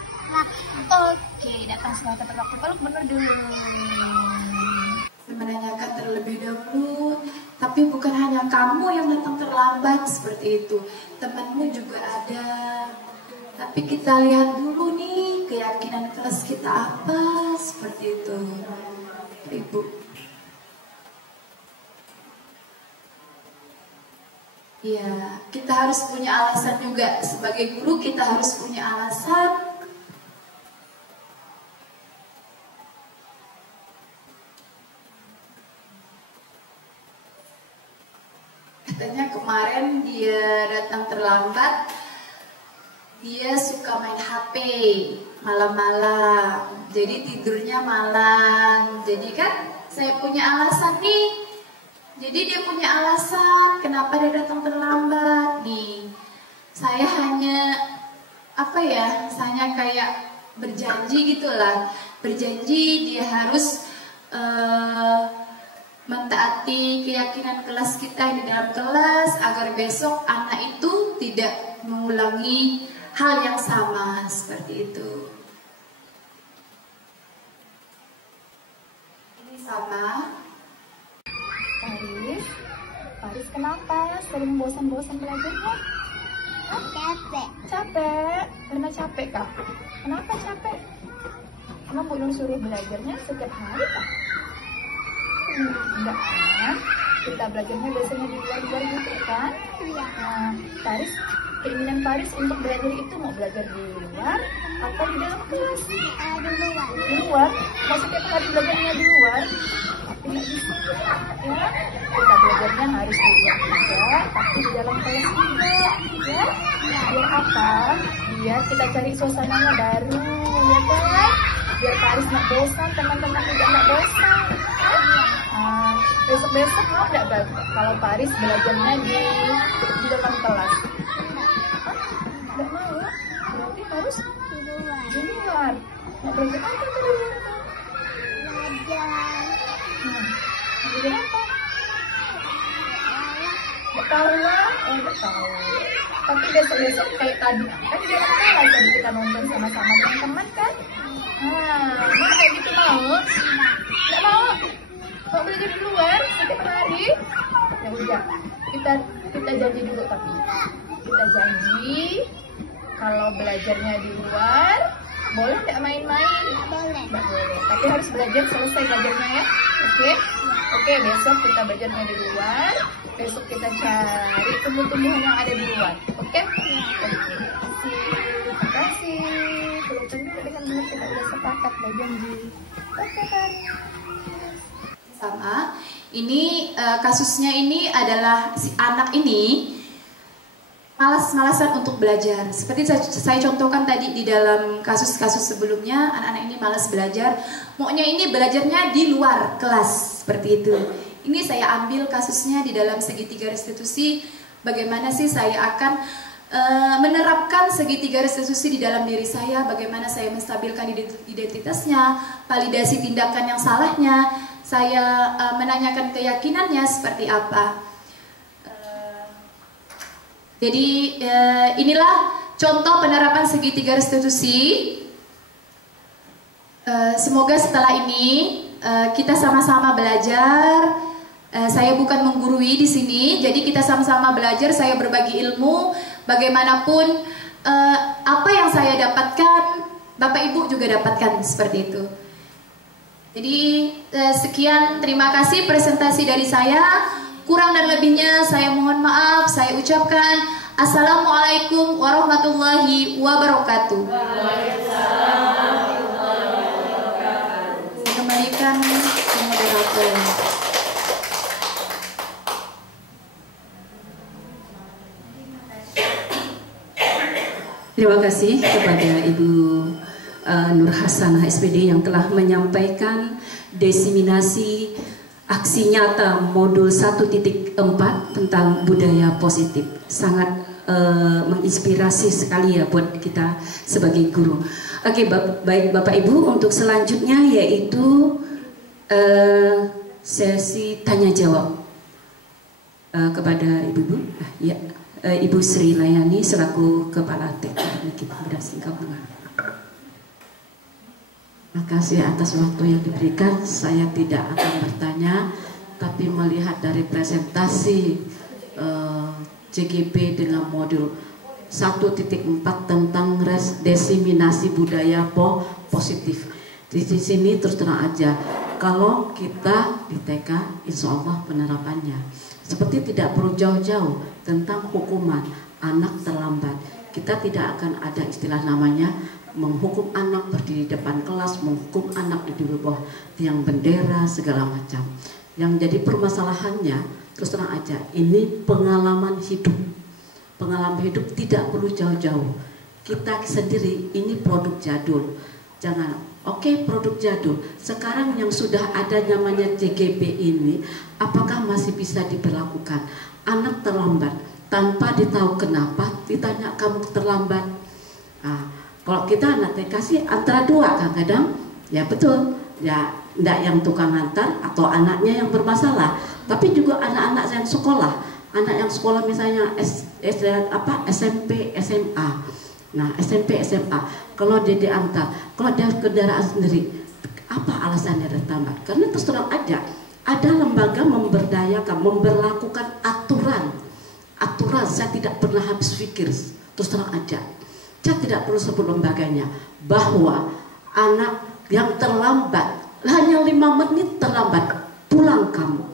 Oke, datang sekolah tepat waktu. Peluk bener dulu. Menanyakan terlebih dahulu, tapi bukan hanya kamu yang datang terlambat seperti itu, temanmu juga ada. Tapi kita lihat dulu nih keyakinan kelas kita apa, seperti itu, Ibu. Ya, kita harus punya alasan juga sebagai guru, kita harus punya alasan. Katanya kemarin dia datang terlambat, dia suka main HP malam-malam, jadi tidurnya malam. Jadi kan saya punya alasan nih, jadi dia punya alasan kenapa dia datang terlambat nih. Saya hanya saya kayak berjanji gitulah, berjanji dia harus mentaati keyakinan kelas kita di dalam kelas agar besok anak itu tidak mengulangi hal yang sama seperti itu. Ini sama. Paris kenapa? Sering bosan-bosan belajarnya? Capek? Karena capek kah? Kenapa capek? Emang Bu Nur suruh belajarnya setiap hari kah? Enggak kan? Kita belajarnya biasanya di luar-luar gitu kan? Iya. Nah, Paris, keinginan Paris untuk belajar itu mau belajar di luar atau di dalam kelas? Di luar. Di luar? Mau setiap hari belajarnya di luar? Tapi nggak bisa ya. Kita belajarnya harus di luar juga, tapi di dalam kelas juga ya. Biar apa? Biar kita cari suasananya baru ya kan? Biar Paris nggak bosan, teman-teman juga nggak bosan. Besok-besok mau nggak kalau Paris belajarnya di dalam kelas? Nggak mau, berarti Harus di luar. Mau belajar apa tuh di luar? Belajar apa? Bertaruhan? Oh, bertaruhan. Tapi besok-besok kayak tadi kan jangan kalah tadi kita nonton sama-sama dengan teman kan? Mau kayak gitu mau? Nggak mau? Mau belajar di luar setiap hari? Ya udah, kita janji dulu tapi kita janji kalau belajarnya di luar boleh nggak main-main? Boleh. Nggak boleh. Tapi harus belajar selesai belajarnya ya. Oke? Oke, besok kita belajarnya di luar. Besok kita cari tumbuh-tumbuhan yang ada di luar. Oke? Oke. Terima kasih. Belajar dulu dengan benar kita udah sepakat udah janji. Oke kan? Sama. Ini kasusnya ini adalah si anak ini malas-malasan untuk belajar. Seperti saya contohkan tadi di dalam kasus-kasus sebelumnya, anak-anak ini malas belajar. Maunya ini belajarnya di luar kelas, seperti itu. Ini saya ambil kasusnya di dalam segitiga restitusi. Bagaimana sih saya akan menerapkan segitiga restitusi di dalam diri saya, bagaimana saya menstabilkan identitasnya, validasi tindakan yang salahnya, saya menanyakan keyakinannya seperti apa. Jadi inilah contoh penerapan segitiga restitusi. Semoga setelah ini kita sama-sama belajar. Saya bukan menggurui di sini, jadi kita sama-sama belajar. Saya berbagi ilmu. Bagaimanapun apa yang saya dapatkan, Bapak Ibu juga dapatkan seperti itu. Jadi sekian, terima kasih presentasi dari saya. Kurang dan lebihnya saya mohon maaf. Saya ucapkan Assalamualaikum warahmatullahi wabarakatuh. Saya kembalikan ke moderator. Terima kasih kepada Ibu Nur Hasanah SPD yang telah menyampaikan diseminasi aksi nyata modul 1.4 tentang budaya positif. Sangat menginspirasi sekali ya buat kita sebagai guru. Oke, baik Bapak Ibu, untuk selanjutnya yaitu sesi tanya jawab kepada Ibu-ibu. Ya, Ibu Sri Layani selaku Kepala TK Generasi Gabungan. Terima kasih atas waktu yang diberikan. Saya tidak akan bertanya, tapi melihat dari presentasi CGP dengan modul 1.4 tentang diseminasi budaya positif. Di sini terus terang aja, kalau kita di TK, insya Allah penerapannya seperti tidak perlu jauh-jauh tentang hukuman anak terlambat. Kita tidak akan ada istilah namanya menghukum anak berdiri di depan kelas, menghukum anak di bawah tiang bendera, segala macam. Yang jadi permasalahannya, terus terang aja, ini pengalaman hidup. Pengalaman hidup tidak perlu jauh-jauh. Kita sendiri ini produk jadul. Jangan, oke, produk jadul. Sekarang yang sudah ada namanya CGP ini, apakah masih bisa diberlakukan? Anak terlambat, tanpa ditahu kenapa, ditanya kamu terlambat. Nah, kalau kita anak TK sih antara dua kadang-kadang, ya betul, ya tidak yang tukang antar atau anaknya yang bermasalah, tapi juga anak-anak yang sekolah, anak yang sekolah misalnya SMP, SMA. Nah, SMP, SMA, kalau dia diantar, kalau dia kendaraan sendiri, apa alasannya terlambat? Karena terus terang ada lembaga memberdayakan, memberlakukan aturan. Saya tidak pernah habis pikir, terus terang aja. Saya tidak perlu sebut lembaganya, bahwa anak yang terlambat, hanya 5 menit terlambat, pulang kamu.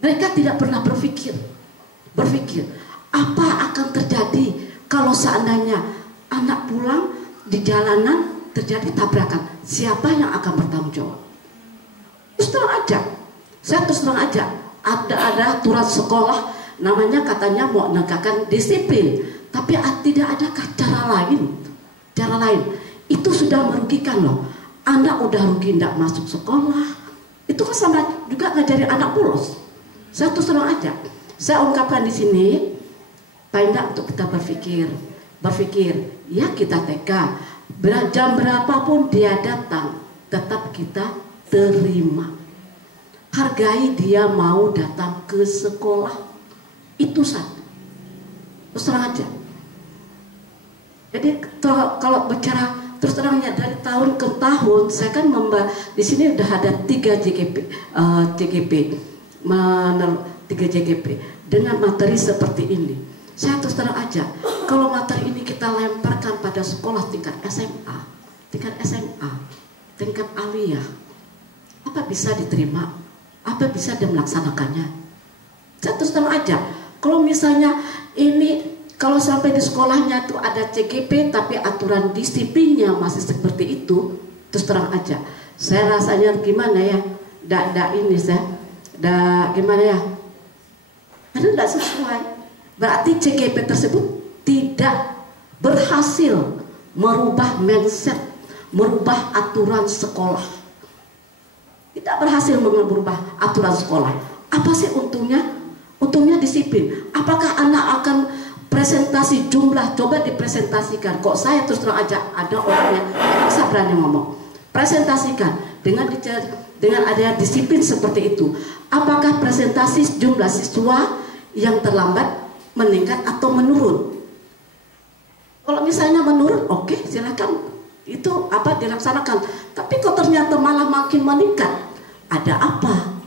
Mereka tidak pernah berpikir apa akan terjadi kalau seandainya anak pulang di jalanan terjadi tabrakan, siapa yang akan bertanggung jawab? Terus terang aja, saya terus terang aja, ada aturan sekolah, namanya katanya mau menegakkan disiplin, tapi tidak ada cara lain. Itu sudah merugikan loh. Anak udah rugi tidak masuk sekolah, itu kan sama juga ngajarin anak bolos. Saya terus terang aja, saya ungkapkan di sini, paling tidak untuk kita berpikir, berpikir, ya kita TK, jam berapapun dia datang, tetap kita terima. Hargai dia mau datang ke sekolah. Itu satu. Terus terang aja. Jadi kalau bicara terus terangnya dari tahun ke tahun, saya kan di sini udah ada 3 JGP, 3 JGP dengan materi seperti ini. Saya terus terang aja, kalau materi ini kita lemparkan pada sekolah tingkat SMA, tingkat aliyah, apa bisa diterima? Apa bisa dia melaksanakannya? Saya terus terang aja, kalau misalnya ini, kalau sampai di sekolahnya tuh ada CGP tapi aturan disiplinnya masih seperti itu, terus terang aja, saya rasanya gimana ya? Gimana ya? Karena tidak sesuai. Berarti CGP tersebut tidak berhasil merubah mindset, merubah aturan sekolah. Tidak berhasil merubah aturan sekolah. Apa sih untungnya? Untungnya disiplin. Apakah anak akan presentasi jumlah? Coba dipresentasikan. Kok saya terus terang aja ada orangnya bisa berani ngomong. Presentasikan dengan adanya disiplin seperti itu. Apakah presentasi jumlah siswa yang terlambat meningkat atau menurun? Kalau misalnya menurun, oke, silakan itu dilaksanakan. Tapi kok ternyata malah makin meningkat, ada apa?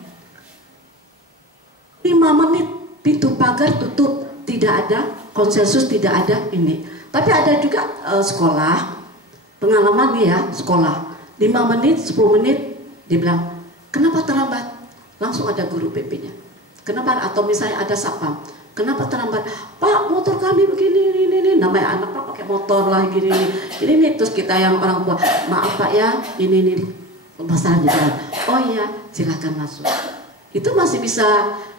5 menit pintu pagar tutup, tidak ada konsensus, tidak ada ini. Tapi ada juga sekolah pengalaman nih ya, sekolah 5 menit, 10 menit dibilang kenapa terlambat? Langsung ada guru PP-nya. Kenapa? Atau misalnya ada satpam. Kenapa terlambat? Pak, motor kami begini, ini. Namanya anak Pak pakai motor lah, gini. Ini. Terus kita yang orang tua, maaf Pak ya, ini. Masalah di jalan. Oh iya, silakan masuk. Itu masih bisa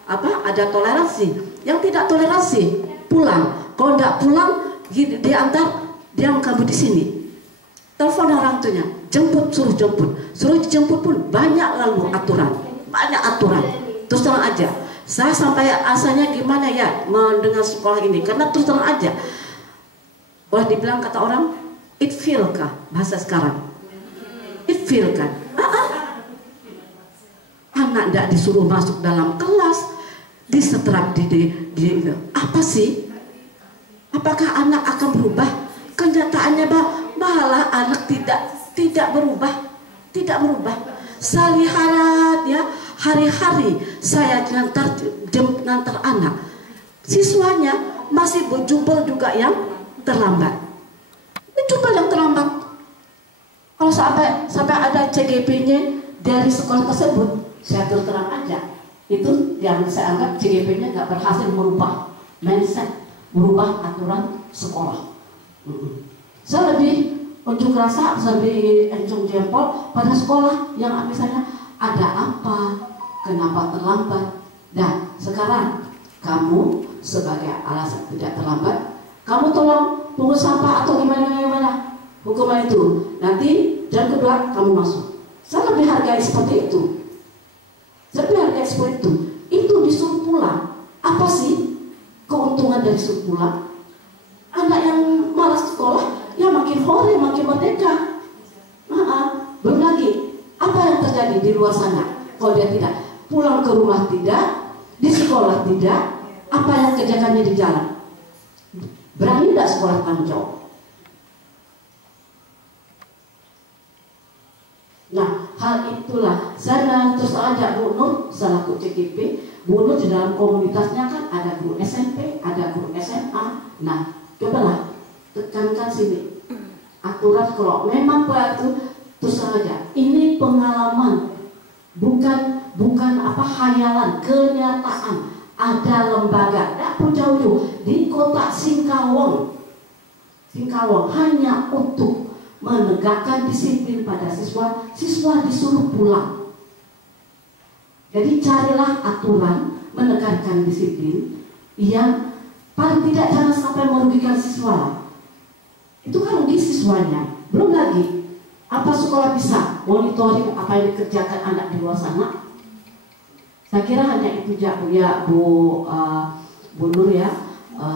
ada toleransi. Yang tidak toleransi, pulang. Kalau tidak pulang, dia antar, dia kamu di sini. Telepon orang tuanya, suruh dijemput pun banyak lalu aturan. Banyak aturan. Terus terang aja, saya sampai asalnya gimana ya mendengar sekolah ini, karena terus terang aja boleh dibilang kata orang it feel kah bahasa sekarang, it feel kan anak tidak disuruh masuk dalam kelas, disetrap di apa sih? Apakah anak akan berubah? Kenyataannya malah anak tidak berubah. Hari-hari saya ngantar anak, siswanya masih berjubel juga yang terlambat. Kalau sampai ada CGP-nya dari sekolah tersebut, saya terang aja, itu yang saya anggap CGP-nya nggak berhasil merubah mindset, merubah aturan sekolah. Saya lebih unjuk rasa, lebih encung jempol pada sekolah yang misalnya ada apa, kenapa terlambat. Dan sekarang kamu sebagai alasan tidak terlambat, kamu tolong pungut sampah atau gimana hukuman itu. Nanti jam kedua kamu masuk. Saya lebih hargai seperti itu. Itu disuruh pulang. Apa sih keuntungan dari suruh pulang? Anak yang malas sekolah, ya makin hore, makin merdeka. Belum lagi, apa yang terjadi di luar sana? Kalau dia tidak pulang ke rumah, tidak di sekolah, tidak, apa yang kerjakannya di jalan? Berani tidak sekolah tanggung jawab? Nah, hal itulah saya terus ajak Bu Nur selaku CGP. Bu Nur di dalam komunitasnya kan ada guru SMP, ada guru SMA. Nah, cobalah tekankan sini aturan. Kalau memang itu terus saja, ini pengalaman, bukan hayalan, kenyataan. Ada lembaga, tidak pun jauh di kota Singkawang hanya untuk menegakkan disiplin pada siswa disuruh pulang. Jadi carilah aturan menegakkan disiplin yang paling tidak jangan sampai merugikan siswa. Itu kan rugi siswanya. Belum lagi, apa sekolah bisa monitoring apa yang dikerjakan anak di luar sana? Saya kira hanya itu ya Bu Nur ya.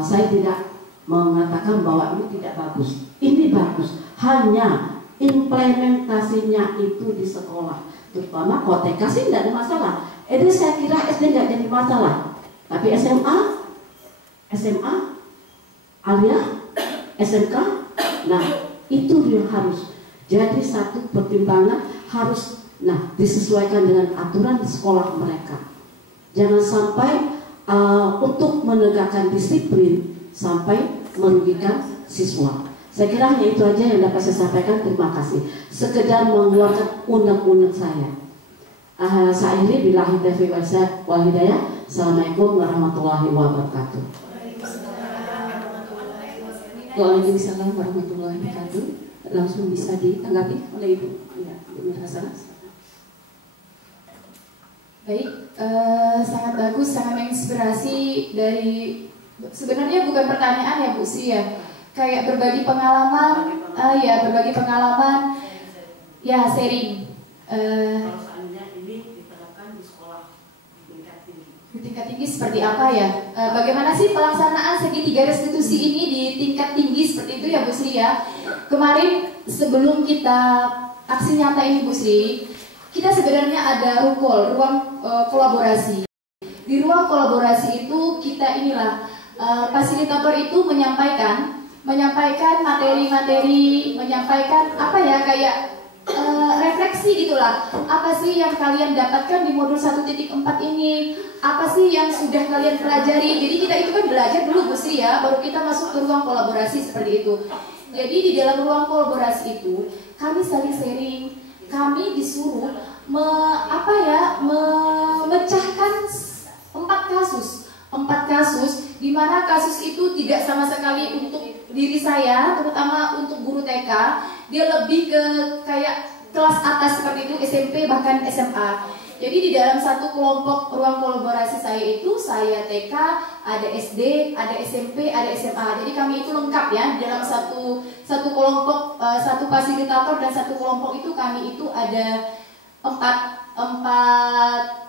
Saya tidak mengatakan bahwa ini tidak bagus, ini bagus. Hanya implementasinya itu di sekolah, terutama kalau TK sih tidak ada masalah. Jadi saya kira SD nggak jadi masalah, tapi SMA, alia, SMK, nah itu yang harus jadi satu pertimbangan, harus disesuaikan dengan aturan di sekolah mereka. Jangan sampai untuk menegakkan disiplin sampai merugikan siswa. Saya kira hanya itu aja yang dapat saya sampaikan. Terima kasih. Sekedar mengeluarkan unek-unek saya. Sa'iri billahi taufiq wal hidayah. Assalamualaikum warahmatullahi wabarakatuh. Waalaikumsalam warahmatullahi wabarakatuh. Langsung bisa ditanggapi oleh Ibu. Ya, Ibu Mirhasana. Baik, sangat bagus, sangat menginspirasi. Dari sebenarnya bukan pertanyaan ya Bu Sri ya, kayak berbagi pengalaman, berbagi pengalaman, ya sharing. Kalau seandainya ini diterapkan di sekolah Di tingkat tinggi seperti apa ya? Bagaimana sih pelaksanaan segitiga restitusi ini di tingkat tinggi seperti itu ya Bu Sri ya? Kemarin sebelum kita aksi nyata ini Bu Sri, kita sebenarnya ada ruang kolaborasi. Di ruang kolaborasi itu kita fasilitator itu menyampaikan materi-materi, menyampaikan kayak refleksi gitulah. Apa sih yang kalian dapatkan di modul 1.4 ini? Apa sih yang sudah kalian pelajari? Jadi kita itu kan belajar dulu Bu Sri ya, baru kita masuk ke ruang kolaborasi seperti itu. Jadi di dalam ruang kolaborasi itu kami saling sharing. Kami disuruh memecahkan 4 kasus di mana kasus itu tidak sama sekali untuk diri saya, terutama untuk guru TK. Dia lebih ke kayak kelas atas seperti itu, SMP bahkan SMA. Jadi di dalam satu kelompok ruang kolaborasi saya itu, saya TK, ada SD, ada SMP, ada SMA. Jadi kami itu lengkap ya, dalam satu kelompok, satu fasilitator dan satu kelompok itu kami itu ada 4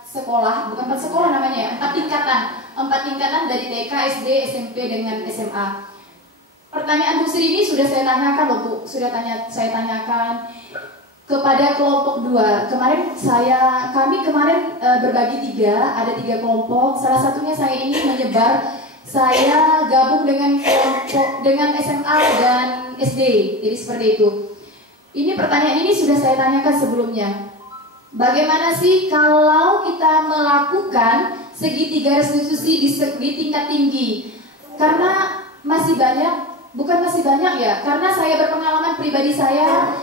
sekolah, bukan 4 sekolah namanya ya, 4 tingkatan dari TK, SD, SMP dengan SMA. Pertanyaan Bu Sri ini sudah saya tanyakan loh Bu, saya tanyakan kepada kelompok 2. Kami kemarin berbagi 3, ada 3 kelompok. Salah satunya saya ini saya gabung dengan kelompok dengan SMA dan SD. Jadi seperti itu. Ini pertanyaan ini sudah saya tanyakan sebelumnya. Bagaimana sih kalau kita melakukan segitiga restitusi di tingkat tinggi? Karena masih banyak, karena saya berpengalaman pribadi saya.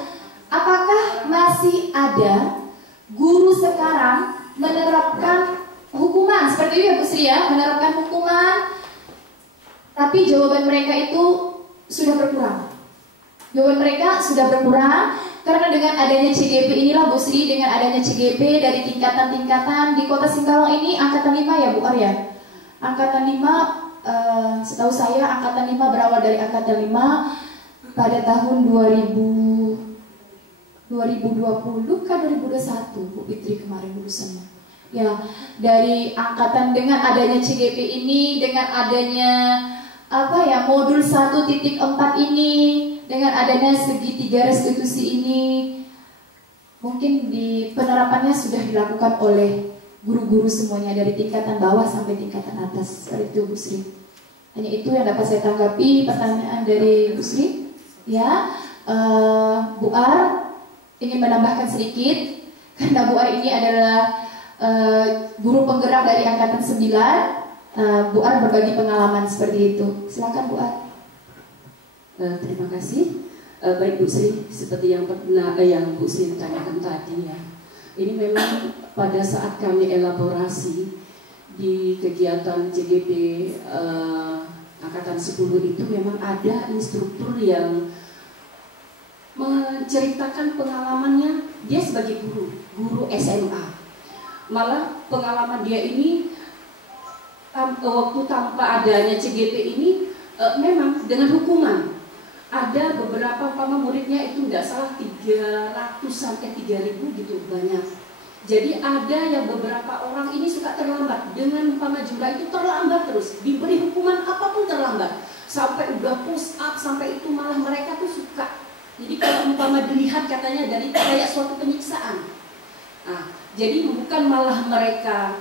Apakah masih ada guru sekarang menerapkan hukuman seperti itu ya Bu Sri ya, menerapkan hukuman, tapi jawaban mereka itu sudah berkurang. Karena dengan adanya CGP inilah Bu Sri, dengan adanya CGP dari tingkatan-tingkatan di Kota Singkawang ini, angkatan 5 ya Bu Arya. Angkatan 5, setahu saya angkatan 5 berawal dari angkatan 5 pada tahun 2020 kan 2021 Bu Fitri kemarin lulusannya. Ya, dari angkatan dengan adanya CGP ini, dengan adanya modul 1.4 ini, dengan adanya segitiga restitusi ini, mungkin di penerapannya sudah dilakukan oleh guru-guru semuanya dari tingkatan bawah sampai tingkatan atas. Seperti itu Bu Sri. Hanya itu yang dapat saya tanggapi pertanyaan dari Bu Sri. Ya, Bu Ar ingin menambahkan sedikit karena Bu Ar ini adalah guru penggerak dari angkatan 9. Bu Ar berbagi pengalaman seperti itu. Silakan Bu Ar. Terima kasih. Baik Bu Sri, seperti yang Bu Sri tanyakan tadi ya. Ini memang pada saat kami elaborasi di kegiatan CGP angkatan 10 itu memang ada instruktur yang menceritakan pengalamannya. Dia sebagai guru SMA. Malah pengalaman dia ini waktu tanpa adanya CGP ini memang dengan hukuman. Ada beberapa muridnya itu tidak salah 300 sampai 3.000 gitu banyak. Jadi ada yang beberapa orang ini suka terlambat, dengan jumlah itu terlambat terus, diberi hukuman apapun terlambat. sampai udah push up, sampai itu malah mereka tuh suka. Jadi kalau umpama dilihat katanya dari kayak suatu penyiksaan. Nah, jadi bukan malah mereka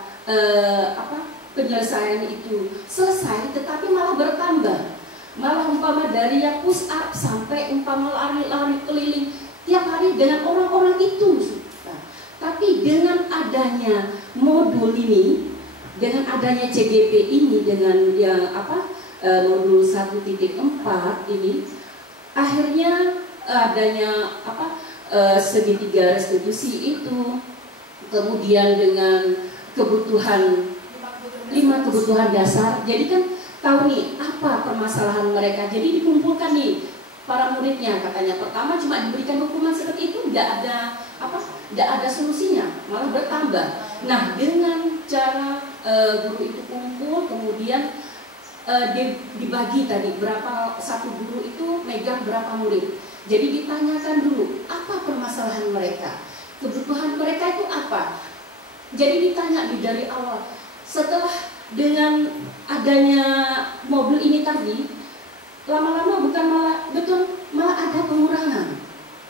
penyelesaian itu selesai, tetapi malah bertambah. Malah umpama dari yang push up sampai umpama lari-lari keliling tiap hari dengan orang-orang itu. Nah, tapi dengan adanya modul ini, dengan adanya CGP ini, dengan yang modul 1.4 ini, akhirnya adanya segitiga restitusi itu, kemudian dengan kebutuhan 5 kebutuhan dasar. Jadi kan tahu nih apa permasalahan mereka. Jadi dikumpulkan nih para muridnya, katanya pertama cuma diberikan hukuman seperti itu, tidak ada solusinya, malah bertambah. Nah, dengan cara guru itu kumpul, kemudian dibagi tadi berapa, satu guru itu megang berapa murid. Jadi ditanyakan dulu apa permasalahan mereka, kebutuhan mereka itu apa. Jadi ditanya dari awal. Setelah dengan adanya mobil ini tadi, lama-lama bukan malah ada pengurangan.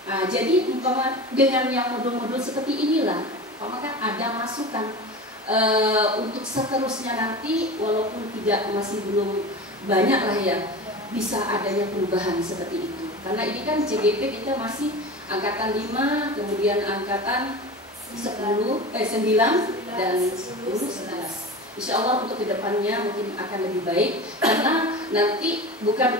Nah, jadi umpama dengan yang modul-modul seperti inilah, umpama kan ada masukan untuk seterusnya nanti, walaupun masih belum banyak lah ya, bisa adanya perubahan seperti itu. Karena ini kan CGP kita masih angkatan 5, kemudian angkatan 9 dan 11. Insya Allah untuk kedepannya mungkin akan lebih baik, karena nanti bukan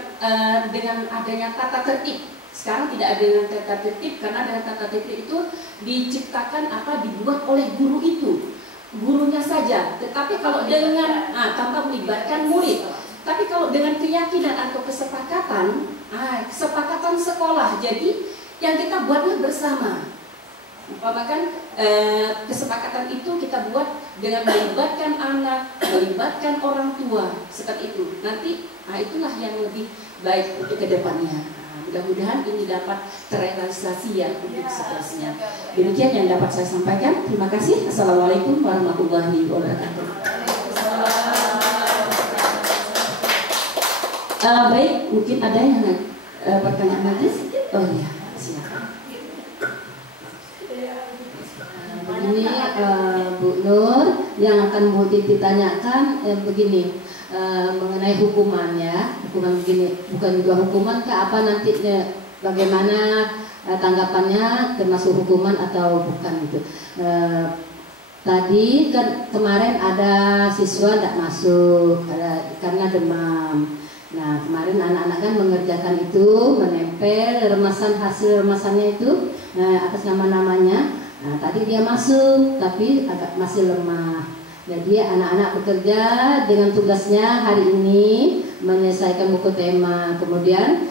dengan adanya tata tertib. Sekarang tidak ada dengan tata tertib, karena dengan tata tertib itu diciptakan dibuat oleh guru itu, gurunya saja. Tetapi kalau dengan tanpa melibatkan murid, tapi kalau dengan keyakinan atau kesepakatan, kesepakatan sekolah, jadi yang kita buatlah bersama. Umpamakan kesepakatan itu kita buat dengan melibatkan anak, melibatkan orang tua, seperti itu. Nanti itulah yang lebih baik untuk kedepannya. Mudah-mudahan ini dapat terrealisasi ya untuk seterusnya. Demikian yang dapat saya sampaikan. Terima kasih. Assalamualaikum warahmatullahi wabarakatuh. Baik, mungkin ada yang pertanyaan lagi? Oh iya, silakan. Begini Bu Nur, yang akan Bu Titi tanyakan begini, mengenai hukuman ya, hukuman begini, bukan juga hukuman kah, apa nanti bagaimana tanggapannya, termasuk hukuman atau bukan gitu. Tadi kan kemarin ada siswa tidak masuk karena demam. Nah, kemarin anak-anak kan mengerjakan itu, menempel hasil remasannya itu atas nama-namanya. Nah, tadi dia masuk, tapi masih lemah. Jadi anak-anak bekerja dengan tugasnya hari ini menyelesaikan buku tema. Kemudian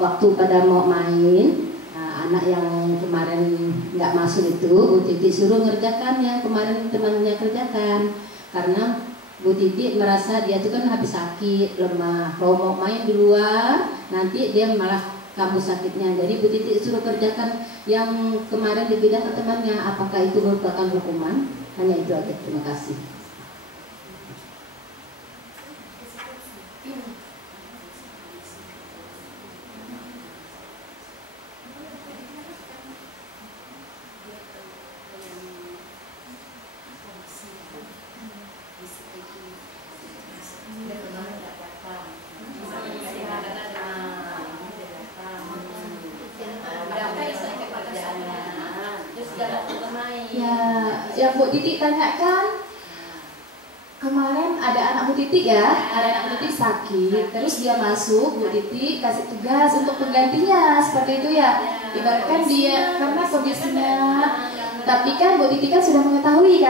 waktu pada mau main, anak yang kemarin nggak masuk itu, Bu Titi suruh ngerjakan yang kemarin temannya kerjakan. Karena Bu Titi merasa dia itu kan habis sakit, lemah. Kalau mau main di luar, nanti dia malah kambuh sakitnya. Jadi Bu Titi suruh kerjakan yang kemarin dibilang ke temannya. Apakah itu merupakan hukuman? Hanya itu aja. Terima kasih. Yang Bu Titi tanyakan, kemarin ada anak Bu Titi ya, ada anak Bu Titi sakit, terus dia masuk, Bu Titi kasih tugas untuk penggantinya, seperti itu ya. Ibaratkan dia, karena kondisinya, tapi kan Bu Titi kan sudah mengetahui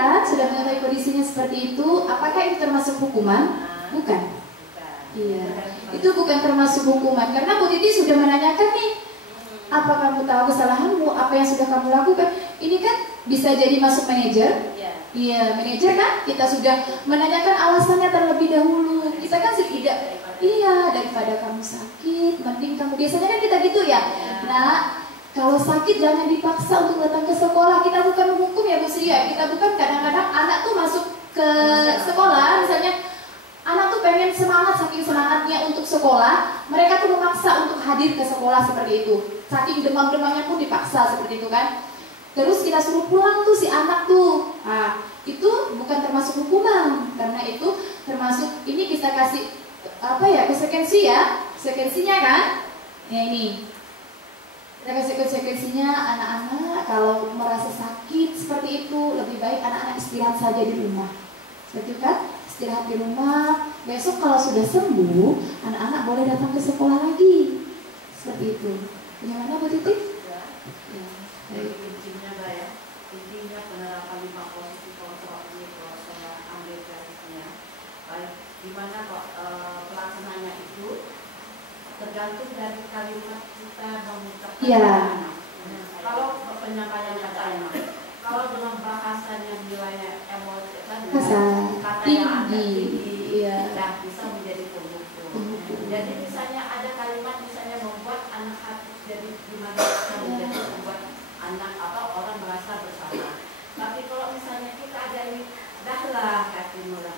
kondisinya seperti itu. Apakah itu termasuk hukuman? Bukan. Iya, itu bukan termasuk hukuman, karena Bu Titi sudah menanyakan nih, apa kamu tahu kesalahanmu, apa yang sudah kamu lakukan. Ini kan bisa jadi masuk manajer. Iya, manajer kan kita sudah menanyakan alasannya terlebih dahulu. Kita kan tidak, daripada kamu sakit, mending kamu, biasanya kan kita gitu ya. Nah, kalau sakit jangan dipaksa untuk datang ke sekolah. Kita bukan menghukum ya Bu Sri ya. Kita bukan, kadang-kadang anak tuh masuk ke sekolah, misalnya anak tuh pengen semangat, saking semangatnya untuk sekolah. sekolah, mereka tuh memaksa untuk hadir ke sekolah seperti itu. Saking demam-demamnya pun dipaksa seperti itu kan. Terus kita suruh pulang tuh si anak tuh. Nah, itu bukan termasuk hukuman, karena itu termasuk ini kita kasih apa ya, konsekuensi ya, konsekuensinya kan. Ya ini. Kita kasih konsekuensinya, anak-anak kalau merasa sakit seperti itu lebih baik anak-anak istirahat saja di rumah. Betul kan? Istirahat di rumah. Besok kalau sudah sembuh, anak-anak boleh datang ke sekolah lagi. Seperti itu. Bagaimana Bu Titi? Ya. Jadi intinya Mbak ya, intinya penerapan 5 posisi kontrol ini kalau saya ambil garisnya, gimana kok pelaksananya itu tergantung dari kalimat kita mengucapkan. Iya. Kalau penyampaian kata kalau dengan bahasanya nilainya emosi kan kata yang agak tinggi, dan bisa menjadi pemukul. Jadi misalnya ada kalimat misalnya membuat anak hati jadi gimana bisa menjadi membuat anak atau orang merasa bersalah. Tapi kalau misalnya kita ada ini dahlah kaki mula,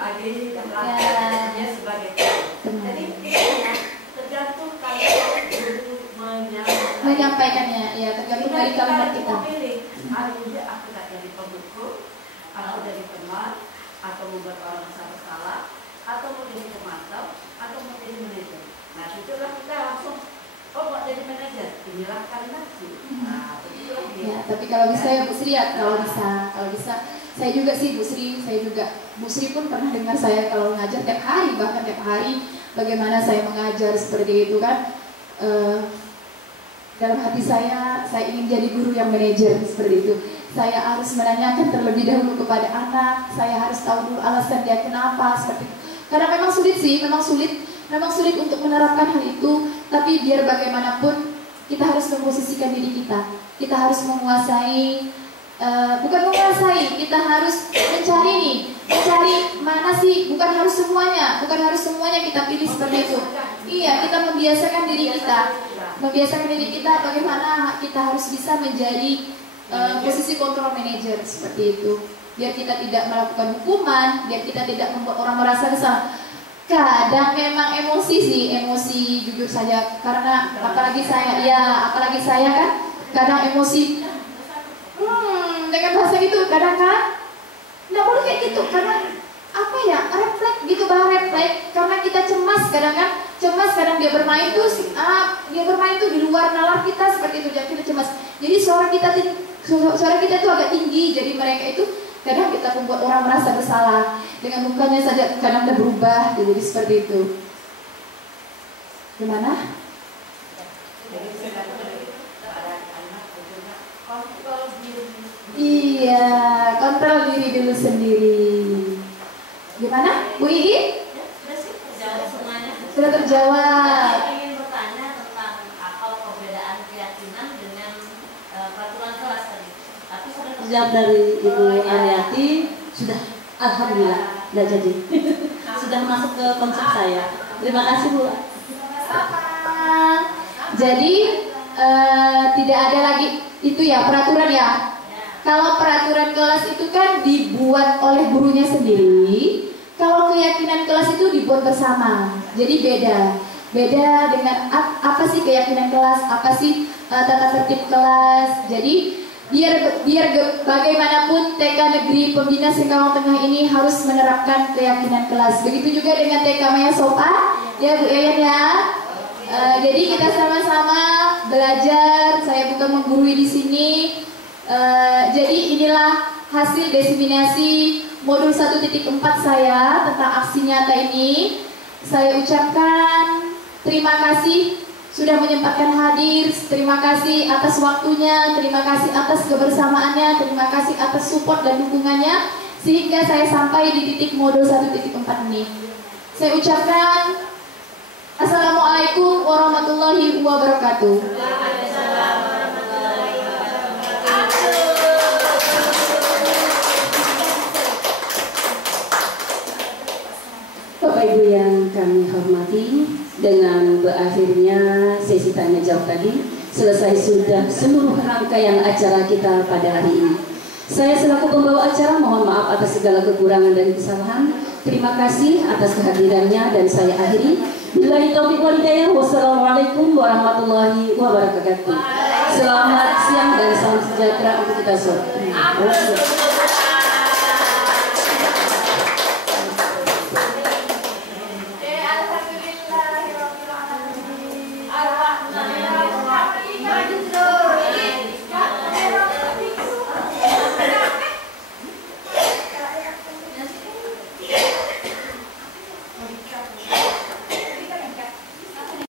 lagi dahlah dia sebagai jadi tergantung kalau guru menyampaikannya, ya tergantung dari kalimat kita. Pilih, hari ini aku tak jadi pemukul, atau jadi teman, atau membuat orang merasa bersalah, atau mau jadi pemantau, atau mau jadi manajer. Nah, itulah kita langsung, oh mau jadi manajer, inilah kalimat sih. Nah, itulah dia. Ya, tapi kalau bisa ya Bu Sri ya, kalau bisa, saya juga sih Bu Sri pun pernah dengar saya kalau ngajar tiap hari, bahkan tiap hari, bagaimana saya mengajar seperti itu kan. Dalam hati saya ingin jadi guru yang manajer seperti itu. Saya harus menanyakan terlebih dahulu kepada anak, saya harus tahu dulu alasan dia kenapa seperti itu. Karena memang sulit sih, memang sulit untuk menerapkan hal itu. Tapi biar bagaimanapun kita harus memposisikan diri kita. Kita harus menguasai, bukan menguasai, kita harus mencari mana sih, bukan harus semuanya kita pilih seperti itu. Iya, kita membiasakan diri kita bagaimana kita harus bisa menjadi posisi kontrol manager seperti itu. Biar kita tidak melakukan hukuman, biar kita tidak membuat orang merasa bersalah. Kadang memang emosi jujur saja, karena apalagi saya kan kadang emosi dengan bahasa gitu, kadang kan nggak boleh kayak gitu, karena apa ya, refleks gitu, karena kita cemas kadang dia bermain tuh di luar nalar kita seperti itu, jadi kita cemas, jadi suara kita tuh agak tinggi, jadi mereka itu kadang kita membuat orang merasa bersalah dengan mukanya saja kadang udah berubah, jadi seperti itu. Gimana? Iya, kontrol diri dulu sendiri. Gimana, Bu Ii? Sudah terjawab. Saya ingin bertanya tentang apa perbedaan keyakinan dengan peraturan kelas tadi. Tapi sudah terjawab dari Ibu Aryati, sudah alhamdulillah tidak jadi. Sudah masuk ke konsep saya. Terima kasih Bu. Jadi tidak ada lagi itu ya peraturan ya. Kalau peraturan kelas itu kan dibuat oleh gurunya sendiri, kalau keyakinan kelas itu dibuat bersama. Jadi beda dengan apa sih keyakinan kelas, apa sih tata tertib kelas. Jadi biar bagaimanapun TK Negeri Pembina Singkawang Tengah ini harus menerapkan keyakinan kelas. Begitu juga dengan TK Maya Sopa, ya Bu Yayan ya. Jadi kita sama-sama belajar. Saya bukan menggurui di sini. Jadi inilah hasil diseminasi modul 1.4 saya tentang aksi nyata ini. Saya ucapkan terima kasih sudah menyempatkan hadir, terima kasih atas waktunya, terima kasih atas kebersamaannya, terima kasih atas support dan dukungannya sehingga saya sampai di titik modul 1.4 ini. Saya ucapkan Assalamualaikum warahmatullahi wabarakatuh. Bapak Ibu yang kami hormati, dengan berakhirnya sesi tanya jawab tadi, selesai sudah seluruh rangkaian acara kita pada hari ini. Saya selaku pembawa acara mohon maaf atas segala kekurangan dan kesalahan. Terima kasih atas kehadirannya dan saya akhiri. Billahi taufiq wal hidayah. Wassalamualaikum warahmatullahi wabarakatuh. Selamat siang dan salam sejahtera untuk kita semua.